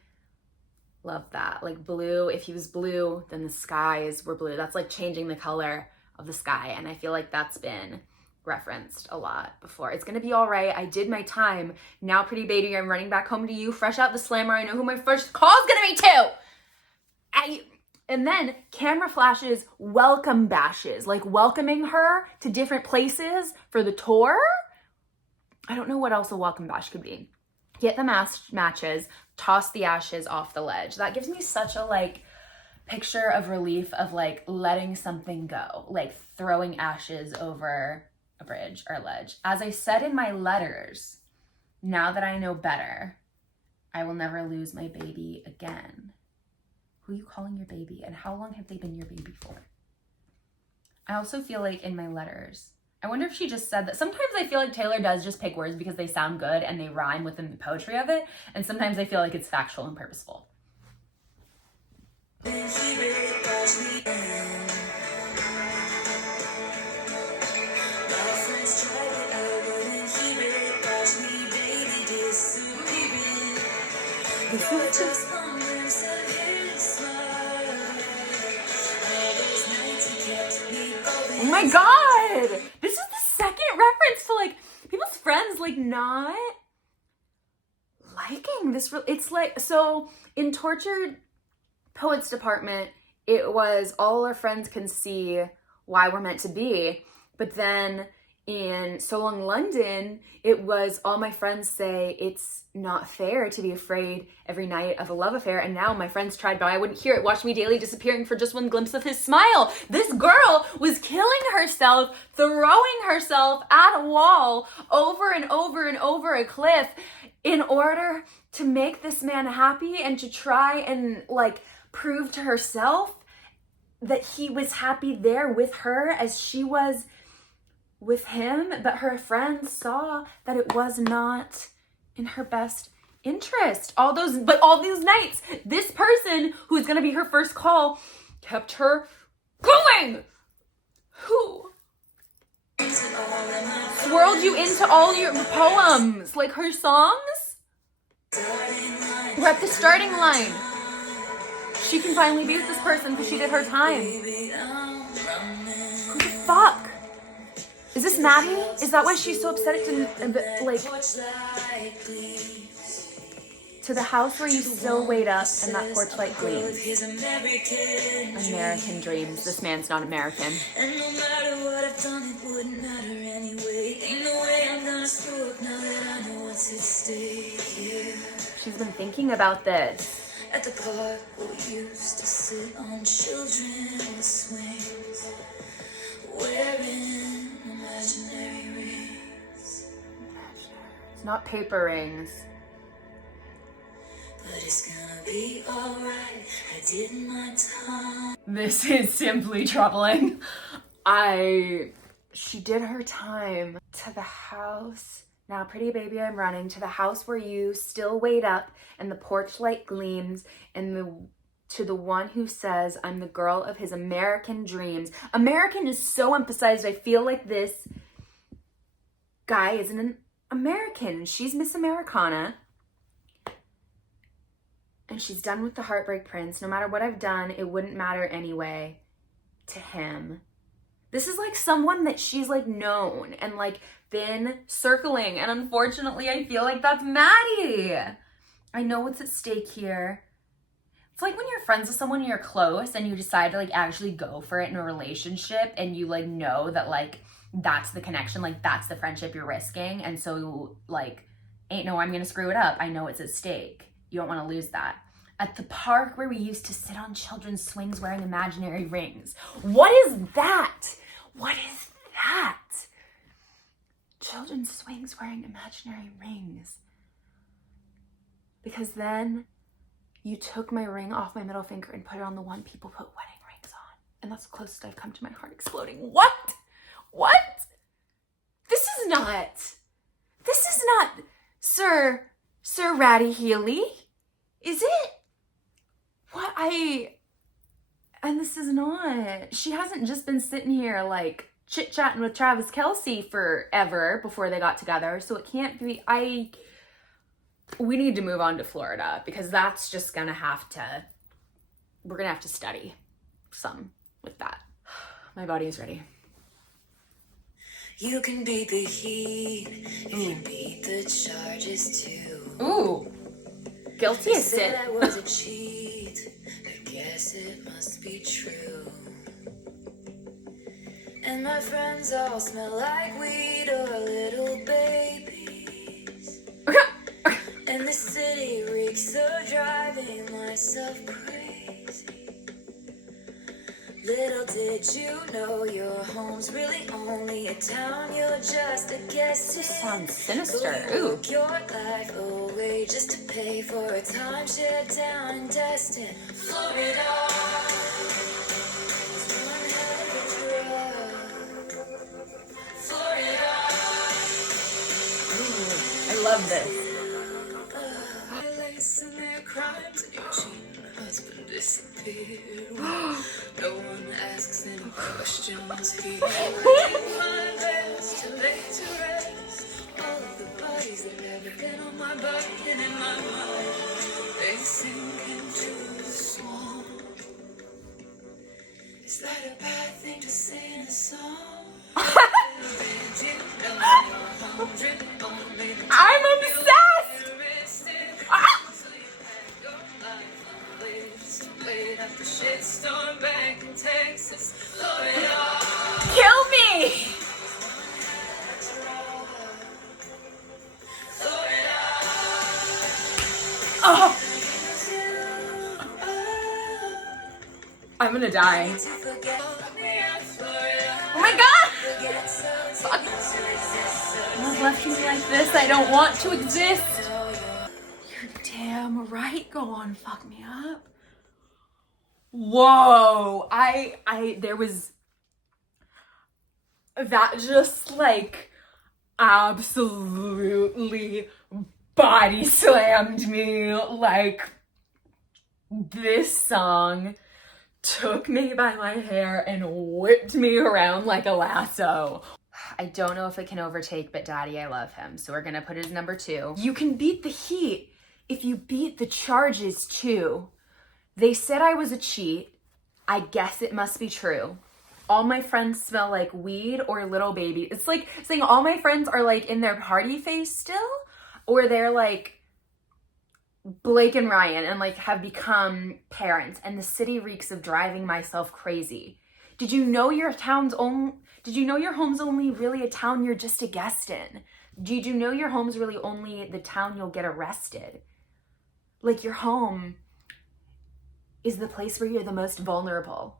love that. Like blue, if he was blue, then the skies were blue. That's like changing the color of the sky. And I feel like that's been referenced a lot before. It's gonna be all right. I did my time. Now, pretty baby, I'm running back home to you. Fresh out the slammer. I know who my first call's gonna be to. And then camera flashes, welcome bashes, like welcoming her to different places for the tour. I don't know what else a welcome bash could be. Get the matches, toss the ashes off the ledge. That gives me such a like picture of relief of like letting something go, like throwing ashes over a bridge or ledge. As I said in my letters, now that I know better, I will never lose my baby again. Who are you calling your baby and how long have they been your baby for? I also feel like in my letters, I wonder if she just said that. Sometimes I feel like Taylor does just pick words because they sound good and they rhyme within the poetry of it. And sometimes I feel like it's factual and purposeful. Oh my god! This is the second reference to like people's friends like not liking this. It's like, so in Tortured Poets Department, it was all our friends can see why we're meant to be. But then in So Long London, it was all my friends say it's not fair to be afraid every night of a love affair. And now my friends tried, but I wouldn't hear it. Watch me daily disappearing for just one glimpse of his smile. This girl was killing herself, throwing herself at a wall over and over and over a cliff in order to make this man happy and to try and like prove to herself that he was happy there with her as she was with him, but her friends saw that it was not in her best interest. All these nights, this person who's gonna be her first call kept her going. Who swirled you into all your poems, like her songs? We're at the starting line. She can finally be with this person because she did her time. Who the fuck? Is this Maddie? Is that why she's so upset it didn't, like, to the house where you still wait up and that porch light gleams. American dreams. This man's not American. And no matter what I've done, it wouldn't matter anyway. Ain't no way I'm gonna screw up now that I know what's at stake here. She's been thinking about this. At the park where we used to sit on children's swings, wearing imaginary rings. It's not paper rings. But it's gonna be alright. I did my time. This is simply troubling. She did her time. To the house. Now, pretty baby, I'm running to the house where you still wait up and the porch light gleams, and to the one who says, I'm the girl of his American dreams. American is so emphasized. I feel like this guy isn't an American. She's Miss Americana. And she's done with the Heartbreak Prince. No matter what I've done, it wouldn't matter anyway to him. This is like someone that she's like known and like been circling. And unfortunately, I feel like that's Maddie. I know what's at stake here. It's like when you're friends with someone and you're close and you decide to like actually go for it in a relationship and you like know that like that's the connection, like that's the friendship you're risking. And so like, ain't no, I'm gonna screw it up. I know it's at stake. You don't want to lose that. At the park where we used to sit on children's swings wearing imaginary rings. What is that? What is that? Children's swings wearing imaginary rings. Because then you took my ring off my middle finger and put it on the one people put wedding rings on. And that's the closest I've come to my heart exploding. What? What? This is not Sir Ratty Healy. Is it? What and this is not, she hasn't just been sitting here like chit-chatting with Travis Kelce forever before they got together. So it can't be, we need to move on to Florida because that's just gonna have to, we're gonna have to study some with that. My body is ready. You can beat the heat if you beat the charges too. Ooh. Guilty as sin. Said I was a cheat. I guess it must be true. And my friends all smell like weed or little babies. And the city reeks of driving myself crazy. Little did you know your home's really only a town, you're just a guest. This sounds sinister. So you Ooh. work your life away just to pay for a timeshare down in Destin, Florida. It's one hell of a drug. Florida. Ooh, I love this. Some their crimes and your cheating husband disappeared. No one asks any questions here. My best to lay to rest all of the bodies that have ever been on my body and in my mind. They sink into the swamp. Is that a bad thing to say in a song? I'm obsessed! The shitstorm back in Texas, Florida. Kill me! Oh! I'm gonna die. Oh my god! Fuck. I was left me like this. I don't want to exist. You're damn right. Go on, fuck me up. whoa, there was, that just like absolutely body slammed me. Like, this song took me by my hair and whipped me around like a lasso. I don't know if it can overtake, but Daddy, I love him. So we're gonna put it as number 2. You can beat the heat if you beat the charges too. They said I was a cheat. I guess it must be true. All my friends smell like weed or little baby. It's like saying all my friends are like in their party phase still, or they're like Blake and Ryan and like have become parents, and the city reeks of driving myself crazy. Did you know your home's only really a town you're just a guest in? Did you know your home's really only the town you'll get arrested? Like, your home is the place where you're the most vulnerable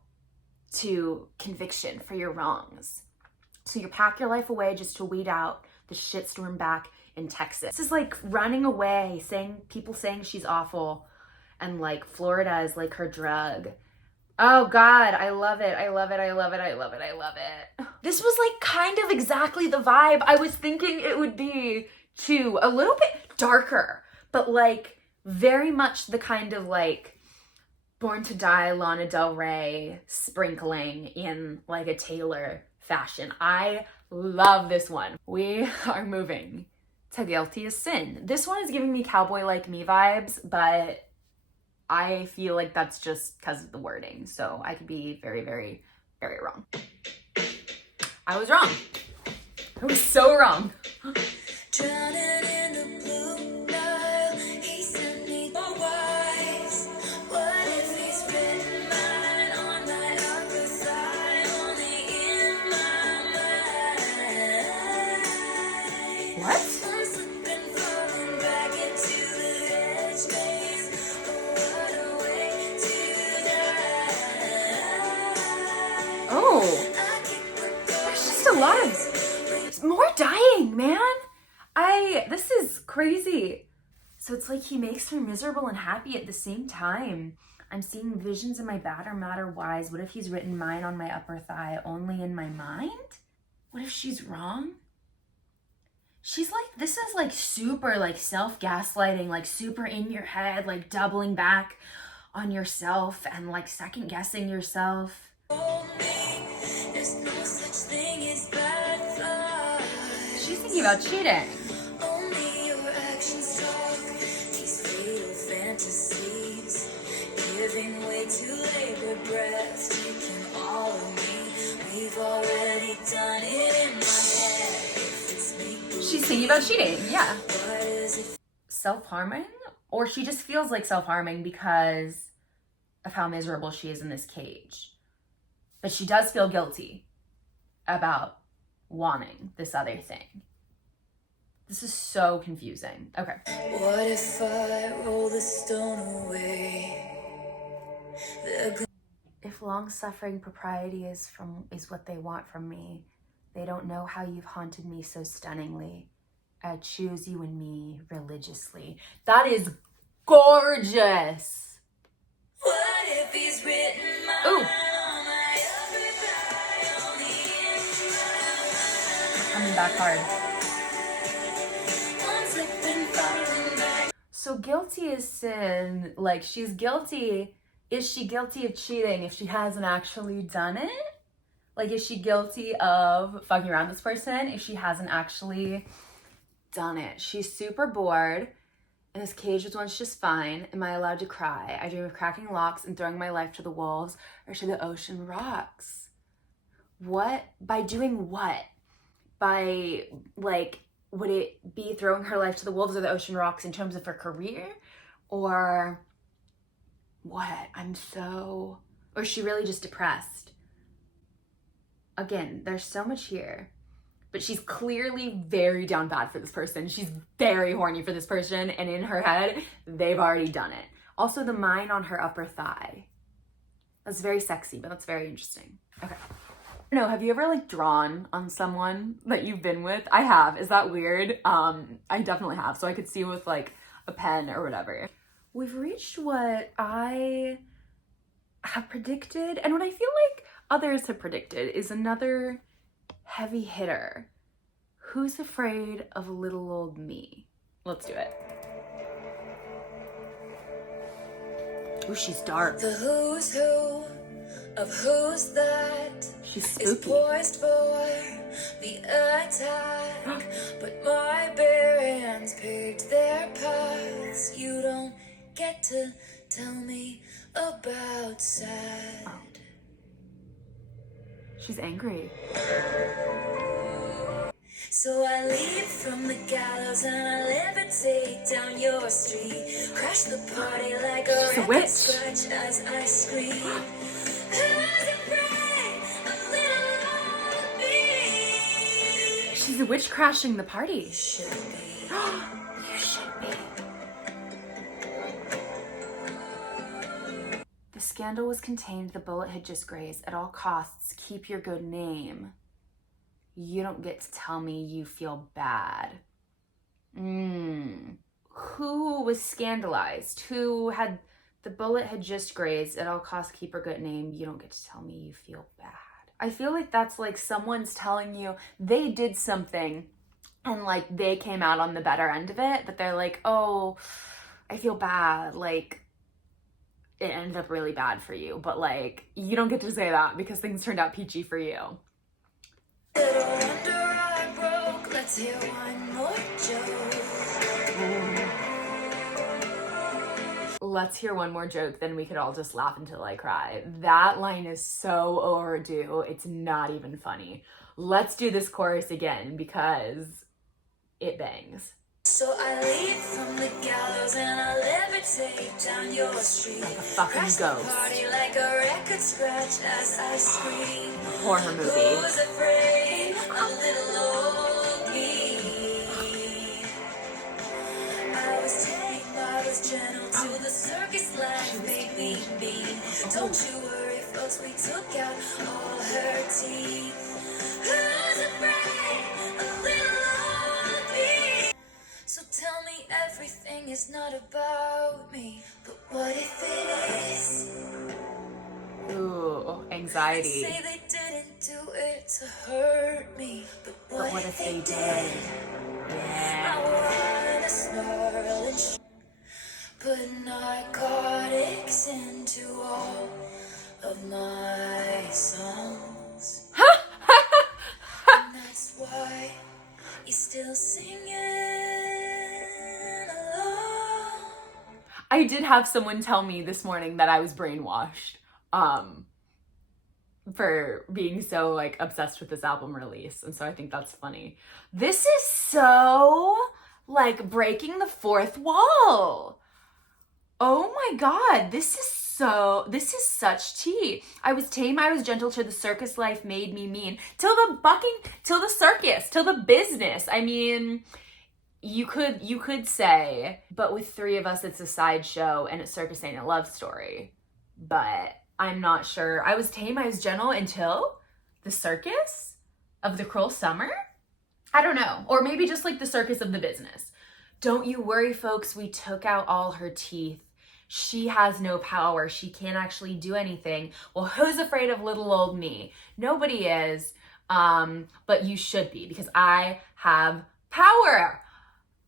to conviction for your wrongs. So you pack your life away just to weed out the shitstorm back in Texas. This is like running away, people saying she's awful, and like Florida is like her drug. Oh God, I love it. I love it. I love it. I love it. I love it. This was like kind of exactly the vibe I was thinking it would be too. A little bit darker, but like very much the kind of like Born to Die, Lana Del Rey sprinkling in like a Taylor fashion. I love this one. We are moving to Guilty as Sin. This one is giving me Cowboy Like Me vibes, but I feel like that's just because of the wording. So I could be very, very, very wrong. I was wrong. I was so wrong. Drowning in the blue Nile, he sent me the wise. What if he's written mine on my upper thigh, only in my mind? What? I'm slipping, falling back into the headspace. What a way to die. Oh, there's just a lot of more dying, man. This is crazy. So it's like he makes her miserable and happy at the same time. I'm seeing visions in my bad or matter wise. What if he's written mine on my upper thigh, only in my mind? What if she's wrong? She's like, this is like super like self-gaslighting, like super in your head, like doubling back on yourself and like second guessing yourself. There's no such thing as bad thoughts. She's thinking about cheating. Only your actions talk. These fatal fantasies, giving way to labor breaths, taking all of me. We've already done it in my head. If it's me, She's thinking about cheating, yeah. what is it? Self-harming? Or she just feels like self-harming because of how miserable she is in this cage. But she does feel guilty about wanting this other thing. This is so confusing. Okay. What if I roll the stone away? If long-suffering propriety is what they want from me, they don't know how you've haunted me so stunningly. I choose you and me religiously. That is gorgeous. What if he's written mine Ooh. on my upper thigh, only in Coming back hard. I'm slipping, falling back. So guilty as sin, like she's guilty. Is she guilty of cheating if she hasn't actually done it? Like, is she guilty of fucking around with this person if she hasn't actually done it? She's super bored, and this cage was once just fine. Am I allowed to cry? I dream of cracking locks and throwing my life to the wolves or to the ocean rocks. What? By doing what? By, like, would it be throwing her life to the wolves or the ocean rocks in terms of her career? Or what? Or is she really just depressed? Again, there's so much here, but she's clearly very down bad for this person. She's very horny for this person, and in her head, they've already done it. Also, the mine on her upper thigh. That's very sexy, but that's very interesting. Okay. No, have you ever like drawn on someone that you've been with? I have. Is that weird? I definitely have. So I could see with like a pen or whatever. We've reached what I have predicted, and what I feel like others have predicted, is another heavy hitter. Who's afraid of little old me? Let's do it. Ooh, she's dark. The who's who of who's that She's is spooky. poised for the attack, but my bare hands picked their paths. You don't get to tell me about sad. She's angry. So I leap from the gallows and I levitate down your street. Crash the party like a She's a record witch. scratch as I scream. Who's afraid of little old me? She's a witch crashing the party. Should be. You should be. The scandal was contained. The bullet had just grazed. At all costs, keep your good name. You don't get to tell me you feel bad. Who was scandalized? Who had the bullet had just grazed? At all costs, keep your good name. You don't get to tell me you feel bad. I feel like that's like someone's telling you they did something and like they came out on the better end of it, but they're like, oh, I feel bad. Like, it ended up really bad for you, but like, you don't get to say that because things turned out peachy for you. Little wonder I broke. Let's hear one more joke. Let's hear one more joke, then we could all just laugh until I cry. That line is so overdue, it's not even funny. Let's do this chorus again because it bangs. So I leap from the gallows and I levitate down your street. Like a fucking Crash ghost. the party like a record scratch as I scream. Horror movie. Who's afraid of little old me? I was tame, I was gentle to the circus life made me mean. Don't you worry, folks, we took out all her teeth. Who's afraid of little old me? So tell me everything is not about me, but what if it is? Ooh, anxiety. Say they didn't do it to hurt me, but what if they did? Yeah. I wanna snarl and put narcotics into all of my songs. And that's why you're still singing along. I did have someone tell me this morning that I was brainwashed for being so like obsessed with this album release, and so I think that's funny. This is so like breaking the fourth wall. Oh my god, this is such tea. I was tame, I was gentle, till the circus life made me mean. Till the circus, till the business. I mean, you could say, but with three of us it's a sideshow and a circus ain't a love story. But I'm not sure. I was tame, I was gentle until the circus of the cruel summer? I don't know. Or maybe just like the circus of the business. Don't you worry, folks, we took out all her teeth. She has no power. She can't actually do anything. Well, who's afraid of little old me? Nobody is. But you should be, because I have power.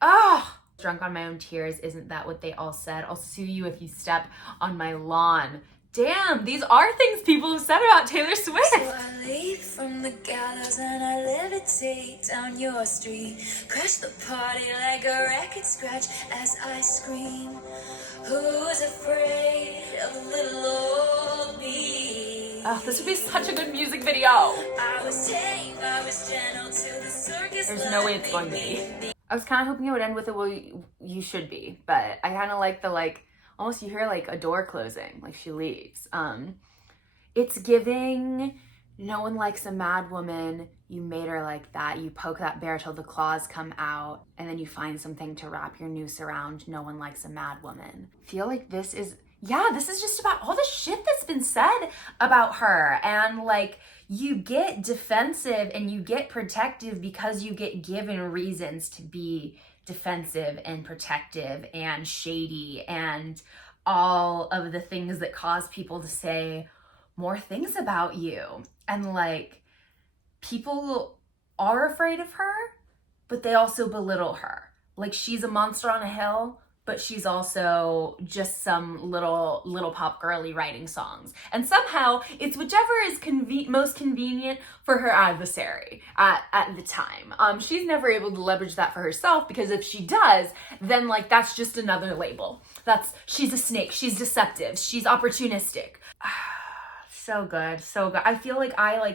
Oh, drunk on my own tears. Isn't that what they all said? I'll sue you if you step on my lawn. Damn, these are things people have said about Taylor Swift. So I leap from the gallows and I levitate down your street. Crash the party like a record scratch as I scream. Who's afraid of little old me? Oh, this would be such a good music video. I was tame, I was gentle to the circus. There's no way it's going to be. I was kind of hoping it would end with a well, you should be, but I kind of like the like, almost you hear like a door closing, like she leaves. It's giving, no one likes a mad woman. You made her like that. You poke that bear till the claws come out, and then you find something to wrap your noose around. No one likes a mad woman. Feel like this is just about all the shit that's been said about her. And like, you get defensive and you get protective because you get given reasons to be defensive and protective and shady and all of the things that cause people to say more things about you. And like, people are afraid of her, but they also belittle her. Like, she's a monster on a hill, but she's also just some little pop girly writing songs. And somehow it's whichever is most convenient for her adversary at the time. She's never able to leverage that for herself, because if she does, then like that's just another label. She's a snake, she's deceptive, she's opportunistic. So good, so good. I feel like I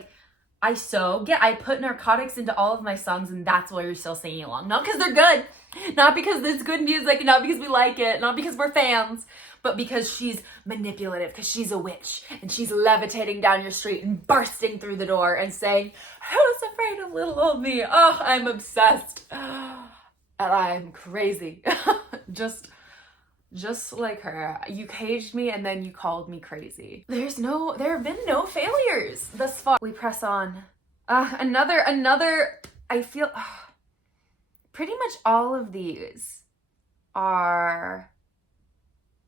put narcotics into all of my songs, and that's why you're still singing along. Not because they're good, not because it's good music, not because we like it, not because we're fans, but because she's manipulative, because she's a witch, and she's levitating down your street and bursting through the door and saying, "Who's afraid of little old me? Oh, I'm obsessed. And I'm crazy." Just like her. You caged me and then you called me crazy. There have been no failures thus far. We press on. I feel pretty much all of these are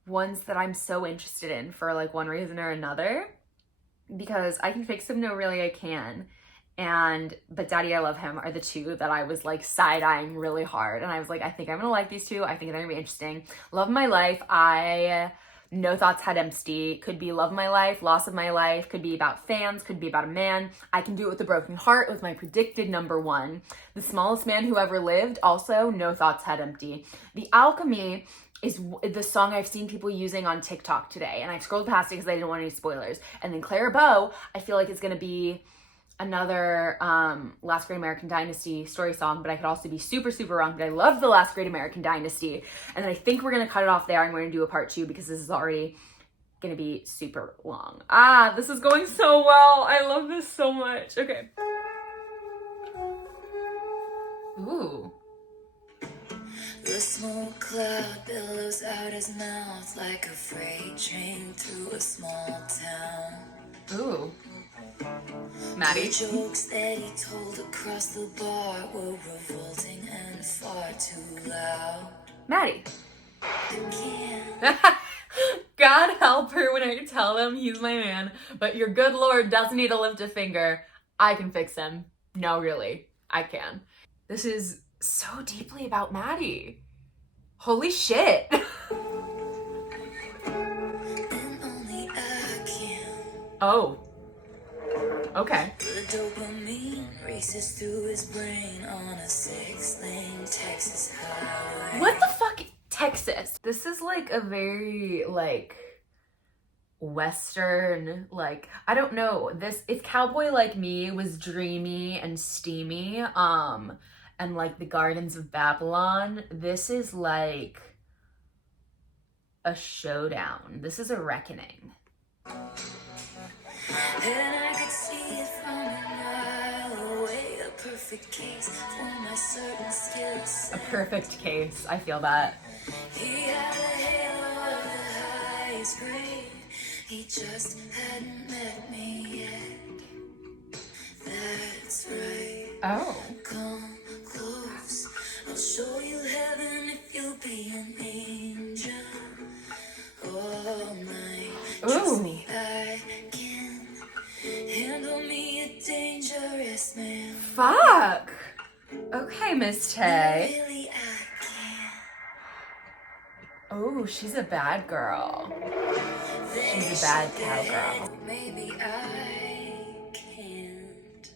ones that I'm so interested in for like one reason or another, because I Can Fix Him, No Really I Can, but Daddy I Love Him are the two that I was like side-eyeing really hard, and I was like, I think I'm gonna like these two. I think they're gonna be interesting. Love My Life, No Thoughts Had Empty, could be Love My Life, Loss of My Life, could be about fans, could be about a man. I Can Do It With a Broken Heart was my predicted number one. The Smallest Man Who Ever Lived, also No Thoughts Had Empty. The Alchemy is the song I've seen people using on TikTok today, and I scrolled past it because I didn't want any spoilers. And then Clara Bow, I feel like it's gonna be another Last Great American Dynasty story song, but I could also be super, super wrong, but I love the Last Great American Dynasty. And then I think we're gonna cut it off there, and we're gonna do a part 2 because this is already gonna be super long. This is going so well. I love this so much. Okay. Ooh. The smoke cloud billows out his mouth like a freight train through a small town. Ooh. Maddie. The jokes that he told across the bar were revolting and far too loud. Maddie. I can't. God help her when I tell him he's my man, but your good Lord doesn't need to lift a finger. I can fix him. No, really, I can. This is so deeply about Maddie. Holy shit. And only I can. Oh. Okay. The dopamine races through his brain on a 6-lane Texas highway. What the fuck? Texas. This is like a very like Western, like, I don't know. This, if Cowboy Like Me was dreamy and steamy, and like the Gardens of Babylon, this is like a showdown. This is a reckoning. And I could see it from a mile away. A perfect case for my certain skills. A perfect case. I feel that. He had a halo of the highest grade. He just hadn't met me yet. That's right. Oh. Come close. I'll show you heaven if you'll be an angel. All night. Trust me, I can handle me a dangerous man. Fuck. Okay, Miss Tay. Really, I can. Oh, she's a bad girl. She's a bad cowgirl. Maybe I can't.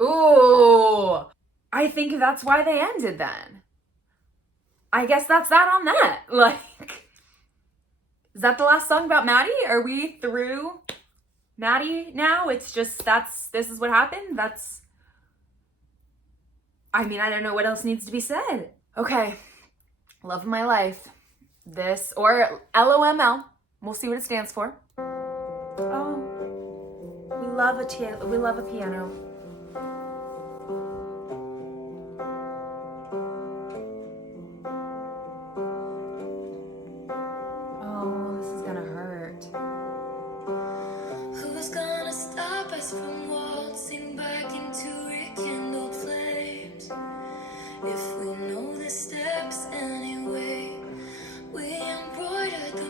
Ooh. I think that's why they ended then. I guess that's that on that. Like, is that the last song about Maddie? Are we through Maddie now? It's just, this is what happened? I mean, I don't know what else needs to be said. Okay. Love of My Life. This, or LOML. We'll see what it stands for. Oh. We love a piano. Who's gonna stop us from waltzing back into rekindled flames? If we know the steps anyway, we embroidered the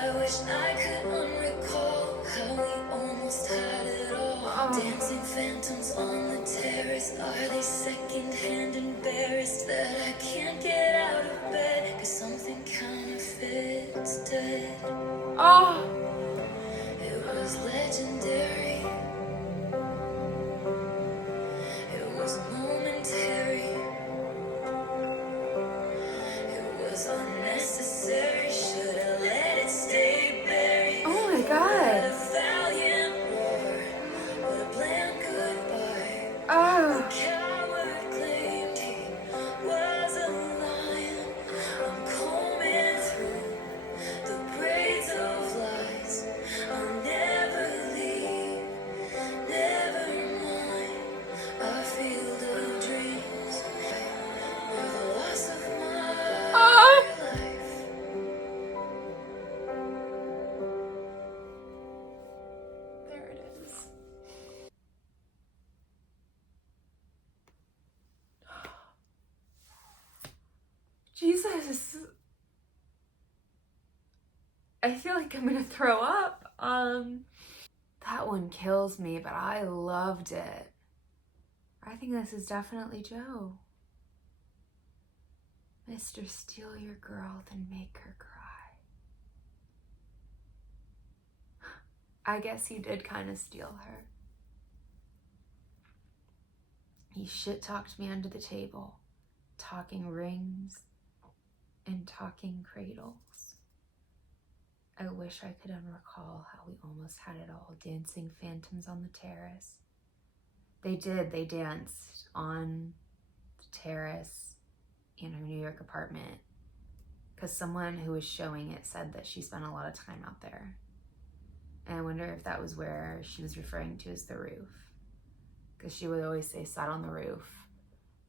I wish I could unrecall how we almost had it all. Dancing phantoms on the terrace. Are they secondhand embarrassed that I can't get out of bed? Cause something counterfeit's dead. Oh. It was legendary. It was momentary. It was unnecessary. Should have let it stay buried. Oh my What God. a valiant war. What a bland goodbye. Oh. The coward claimed he was a lion. I'm combing through the braids of lies. I'll never leave, never mind. Our field of dreams were the loss of my Oh. life. There it is. Jesus. I feel like I'm gonna throw up. That one kills me, but I loved it. I think this is definitely Joe. Mr. Steal Your Girl, then make her cry. I guess he did kind of steal her. He shit-talked me under the table, talking rings and talking cradles. I wish I could unrecall how we almost had it all, dancing phantoms on the terrace. They did, they danced on the terrace in her New York apartment because someone who was showing it said that she spent a lot of time out there. And I wonder if that was where she was referring to as the roof, because she would always say sat on the roof,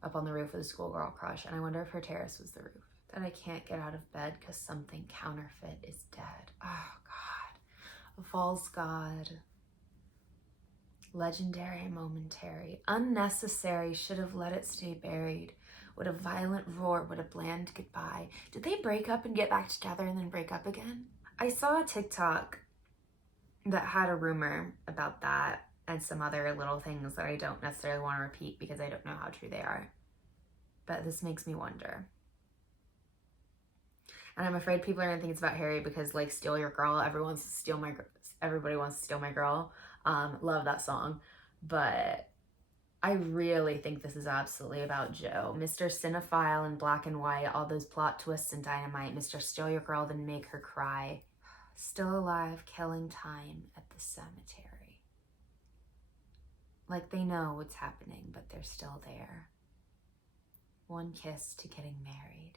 up on the roof with a schoolgirl crush. And I wonder if her terrace was the roof. That I can't get out of bed because something counterfeit is dead. Oh God, a false god. Legendary, momentary, unnecessary, should have let it stay buried. What a violent roar, what a bland goodbye. Did they break up and get back together and then break up again? I saw a TikTok that had a rumor about that and some other little things that I don't necessarily want to repeat because I don't know how true they are. But this makes me wonder. And I'm afraid people are gonna think it's about Harry because, like, Steal Your Girl, everybody wants to steal my girl. Love that song. But I really think this is absolutely about Joe. Mr. Cinephile in black and white, all those plot twists and dynamite. Mr. Steal Your Girl, then make her cry. Still alive, killing time at the cemetery. Like, they know what's happening, but they're still there. One kiss to getting married.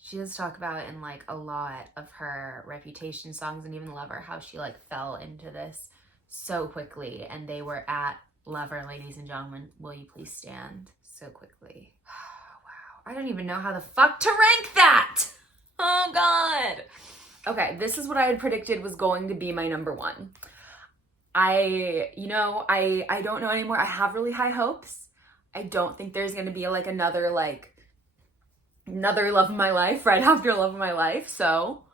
She does talk about in, like, a lot of her Reputation songs and even Lover, how she, like, fell into this so quickly. And they were at Lover, ladies and gentlemen, will you please stand, so quickly. Wow. I don't even know how the fuck to rank that. Oh, God. Okay, this is what I had predicted was going to be my number one. I don't know anymore. I have really high hopes. I don't think there's going to be, like, another Love of My Life right after Love of My Life. So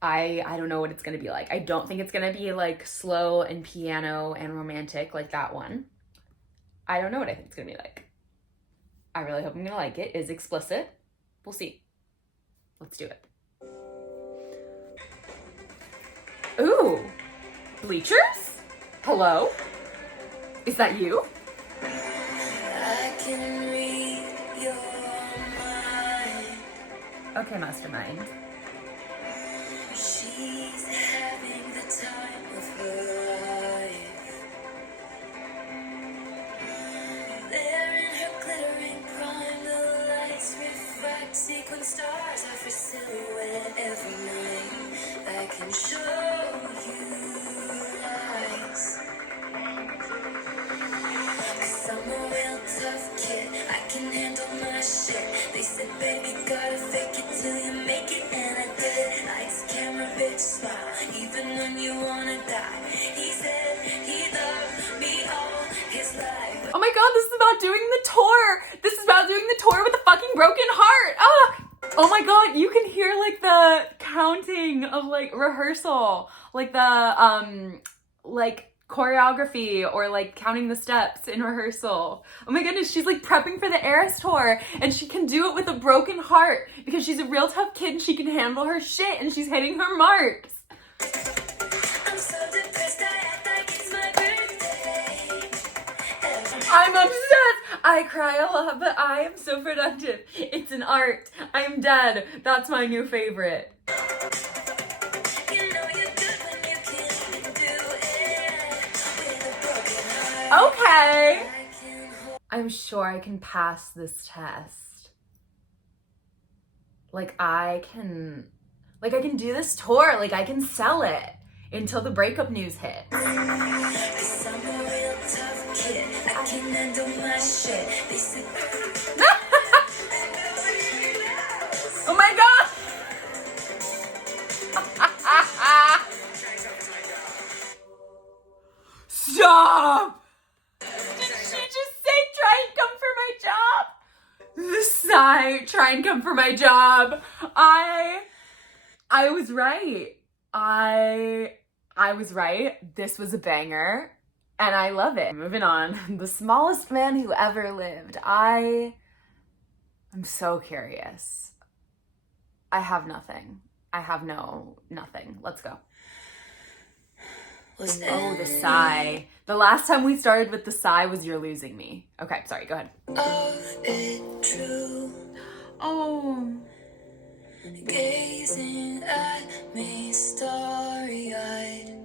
I don't know what it's going to be like. I don't think it's going to be, like, slow and piano and romantic like that one. I don't know what I think it's going to be like. I really hope I'm going to like it. It is explicit. We'll see. Let's do it. Ooh. Bleachers? Hello? Is that you? I can read your mind. Okay, Mastermind. She's having the time of her life. There in her glittering prime, the lights reflect sequin stars off her silhouette every night. I can show you lights. 'Cause I'm a real tough kid. I can handle my shit. They said, baby, gotta fake it till you make it, and I did. Lights, camera, bitch, smile, even when you wanna die. He said he loved me all his life. Oh my God, this is about doing the tour. This is about doing the tour with a fucking broken heart. Oh my god, you can hear like the counting of like rehearsal, like the like choreography or like counting the steps in rehearsal. Oh my goodness, she's like prepping for the Eras tour and she can do it with a broken heart because she's a real tough kid and she can handle her shit and she's hitting her marks. I'm so depressed, I act like it's my birthday. I'm obsessed. I cry a lot, but I am so productive. It's an art. I'm dead. That's my new favorite. You know you're good when you can do it. With a broken heart, Okay. I can hold. I'm sure I can pass this test. Like I can do this tour. Like I can sell it until the breakup news hits. 'Cause I'm a real tough kid. I can handle my shit. They said, Oh my god! Stop! Did she just say try and come for my job? The sigh, try and come for my job. I was right. I was right. This was a banger. And I love it. Moving on. The smallest man who ever lived. I'm so curious. I have nothing. I have nothing. Let's go. was Oh, the sigh. The last time we started with the sigh was You're Losing Me. Okay, sorry, go ahead. of it true? Oh. Gazing at me starry-eyed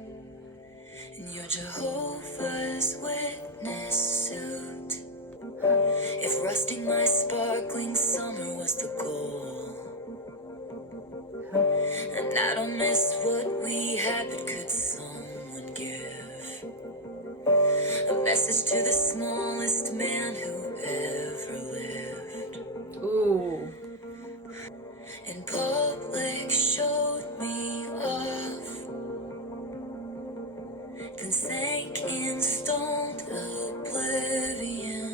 in your Jehovah's Witness suit. If rusting my sparkling summer was the goal, and I don't miss what we had, but could someone give a message to the smallest man who ever lived? Ooh. In public showed me off, then sank in stoned oblivion.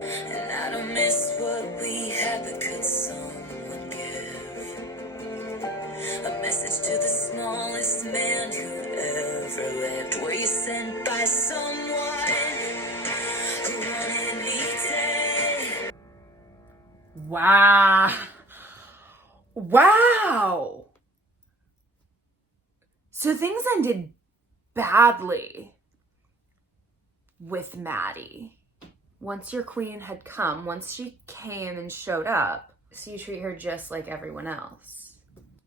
And I don't miss what we had, but could someone give a message to the smallest man who'd ever lived? Were you sent by someone who wanted me dead? Wow. Wow. So things ended badly with Maddie. Once your queen had come, once she came and showed up, so you treat her just like everyone else.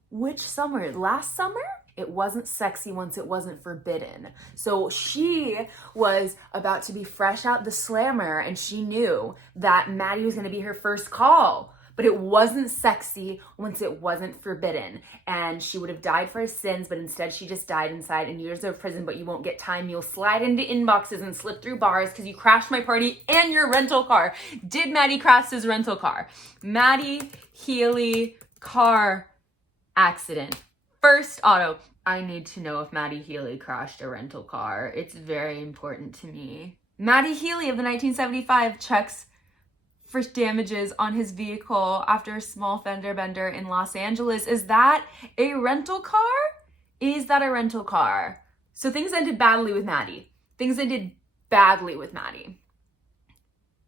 Which summer? Last summer? It wasn't sexy once it wasn't forbidden. So she was about to be fresh out the slammer and she knew that Maddie was gonna be her first call. But it wasn't sexy once it wasn't forbidden. And she would have died for her sins, but instead she just died inside in years of prison, but you won't get time. You'll slide into inboxes and slip through bars because you crashed my party and your rental car. Did Maddie crash his rental car? Maddie Healy car accident. First auto. I need to know if Maddie Healy crashed a rental car. It's very important to me. Maddie Healy of the 1975 checks for damages on his vehicle after a small fender bender in Los Angeles. Is that a rental car? Is that a rental car? So things ended badly with Maddie. Things ended badly with Maddie.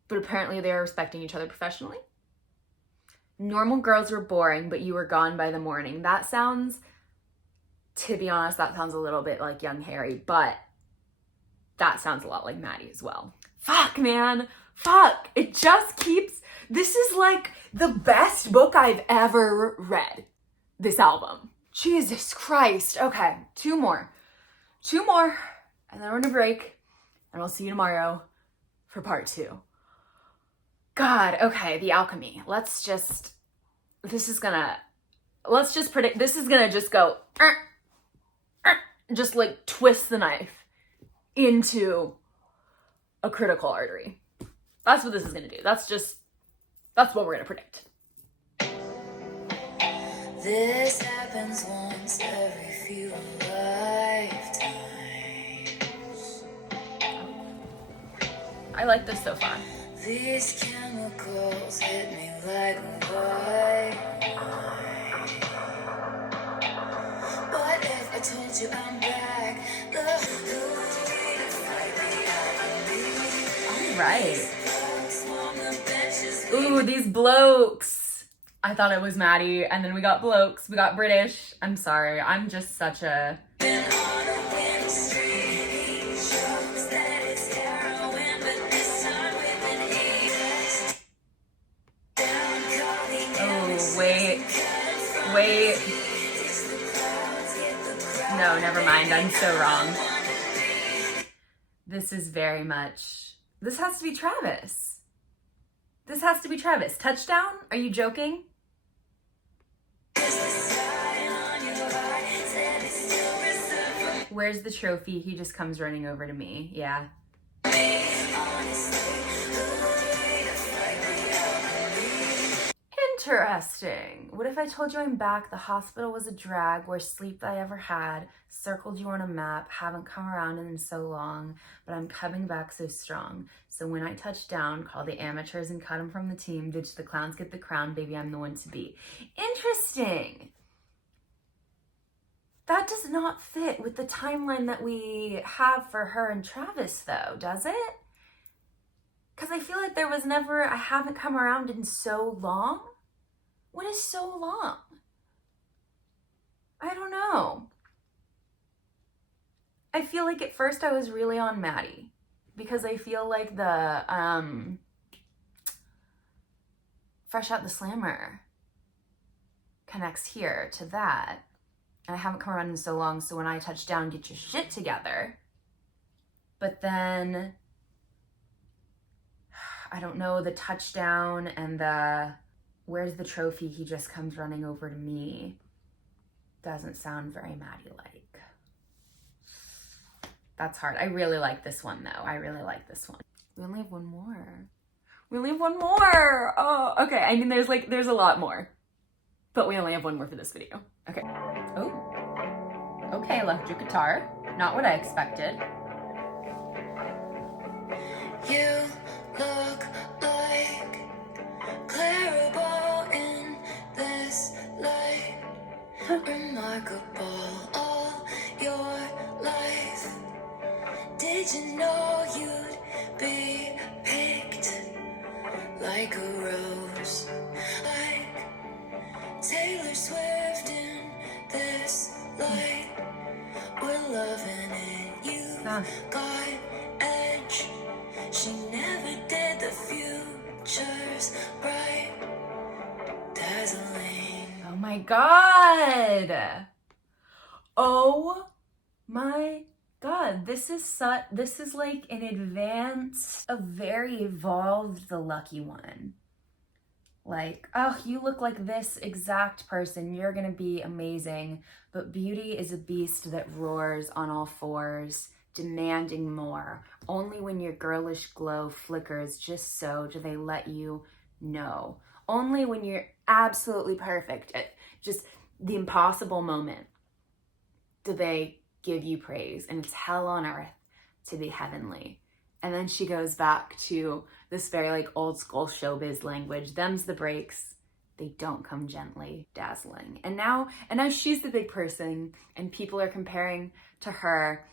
But apparently they are respecting each other professionally. Normal girls were boring, but you were gone by the morning. That sounds, to be honest, that sounds a little bit like Young Harry, but that sounds a lot like Maddie as well. Fuck, man. Fuck, it just keeps, this is like the best book I've ever read, this album. Jesus Christ. Okay, two more, and then we're gonna break, and I'll see you tomorrow for part 2. God, okay, The Alchemy. Let's just predict, this is gonna just go, just like twist the knife into a critical artery. That's what this is gonna do. That's what we're gonna predict. This happens once every few lifetimes. I like this so far. These chemicals hit me like why? What if I told you I'm back? All right. Ooh, these blokes. I thought it was Maddie, and then we got blokes. We got British. I'm sorry. I'm just such a... Oh, wait. No, never mind. I'm so wrong. This is very much... This has to be Travis. This has to be Travis. Touchdown? Are you joking? Where's the trophy? He just comes running over to me. Yeah. Interesting. What if I told you I'm back? The hospital was a drag, worst sleep I ever had, circled you on a map, haven't come around in so long, but I'm coming back so strong. So when I touch down, call the amateurs and cut them from the team, ditch the clowns, get the crown, baby, I'm the one to be. Interesting. That does not fit with the timeline that we have for her and Travis, though, does it? Because I feel like there was never, I haven't come around in so long. What is so long? I don't know. I feel like at first I was really on Maddie because I feel like the Fresh Out the Slammer connects here to that. And I haven't come around in so long, so when I touch down, get your shit together. But then, I don't know, the touchdown and the where's the trophy, he just comes running over to me, doesn't sound very Maddie-like. That's hard. I really like this one, though. I really like this one. We only have one more. We only have one more! Oh, okay. I mean, there's a lot more. But we only have one more for this video. Okay. Oh. Okay, electric guitar. Not what I expected. You look like Clarabelle in this light. Remarkable all your life. Did you know you'd be picked like a rose? Like Taylor Swift in this light. We're loving it. You got edge. She never did. The future's bright, dazzling. Oh my god! Oh my god! This is like an advanced, a very evolved The Lucky One. Like, oh, you look like this exact person. You're gonna be amazing. But beauty is a beast that roars on all fours, demanding more. Only when your girlish glow flickers just so do they let you know. Only when you're absolutely perfect at just the impossible moment do they give you praise. And it's hell on earth to be heavenly. And then she goes back to this very like old school showbiz language. Them's the breaks. They don't come gently, dazzling. And now she's the big person and people are comparing to her,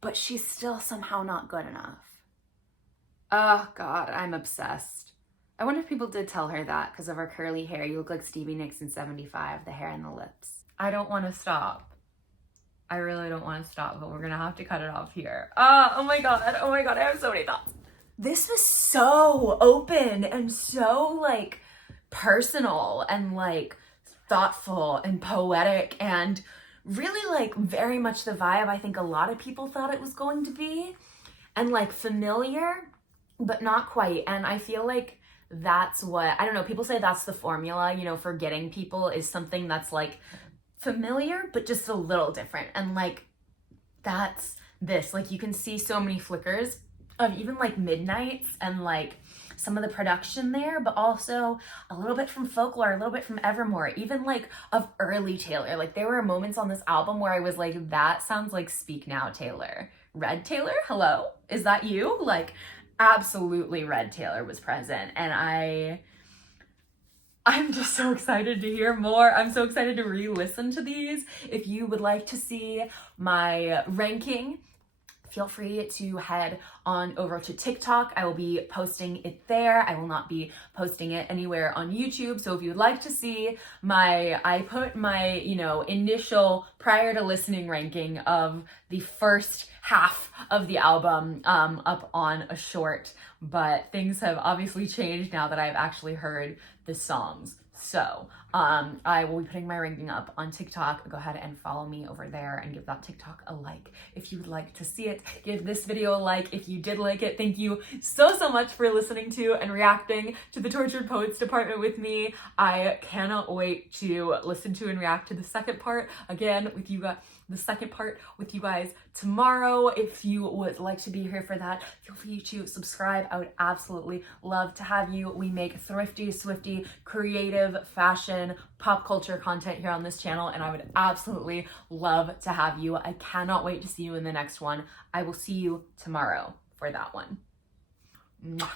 but she's still somehow not good enough. Oh God, I'm obsessed. I wonder if people did tell her that because of her curly hair. You look like Stevie Nicks in 75, the hair and the lips. I don't want to stop. I really don't want to stop, but we're gonna have to cut it off here. Oh my God, I have so many thoughts. This was so open and so like personal and like thoughtful and poetic and really like very much the vibe I think a lot of people thought it was going to be, and like familiar, but not quite. And I feel like that's what, I don't know, people say that's the formula, you know, for getting people is something that's like familiar, but just a little different. And like, that's this, like you can see so many flickers of even like Midnights and like some of the production there, but also a little bit from Folklore, a little bit from Evermore, even like of early Taylor. Like there were moments on this album where I was like, that sounds like Speak Now Taylor. Red Taylor, hello? Is that you? Like, absolutely Red Taylor was present, and I'm just so excited to hear more. I'm so excited to re-listen to these. If you would like to see my ranking, feel free to head on over to TikTok. I will be posting it there. I will not be posting it anywhere on YouTube. So if you'd like to see I put my, initial prior to listening ranking of the first half of the album up on a short, but things have obviously changed now that I've actually heard the songs. So I will be putting my ranking up on TikTok. Go ahead and follow me over there and give that TikTok a like if you would like to see it. Give this video a like if you did like it. Thank you so much for listening to and reacting to the Tortured Poets Department with me. I cannot wait to listen to and react to the second part again with you guys. The second part with you guys tomorrow. If you would like to be here for that, feel free to subscribe. I would absolutely love to have you. We make thrifty, swifty, creative, fashion, pop culture content here on this channel, and I would absolutely love to have you. I cannot wait to see you in the next one. I will see you tomorrow for that one. Mwah.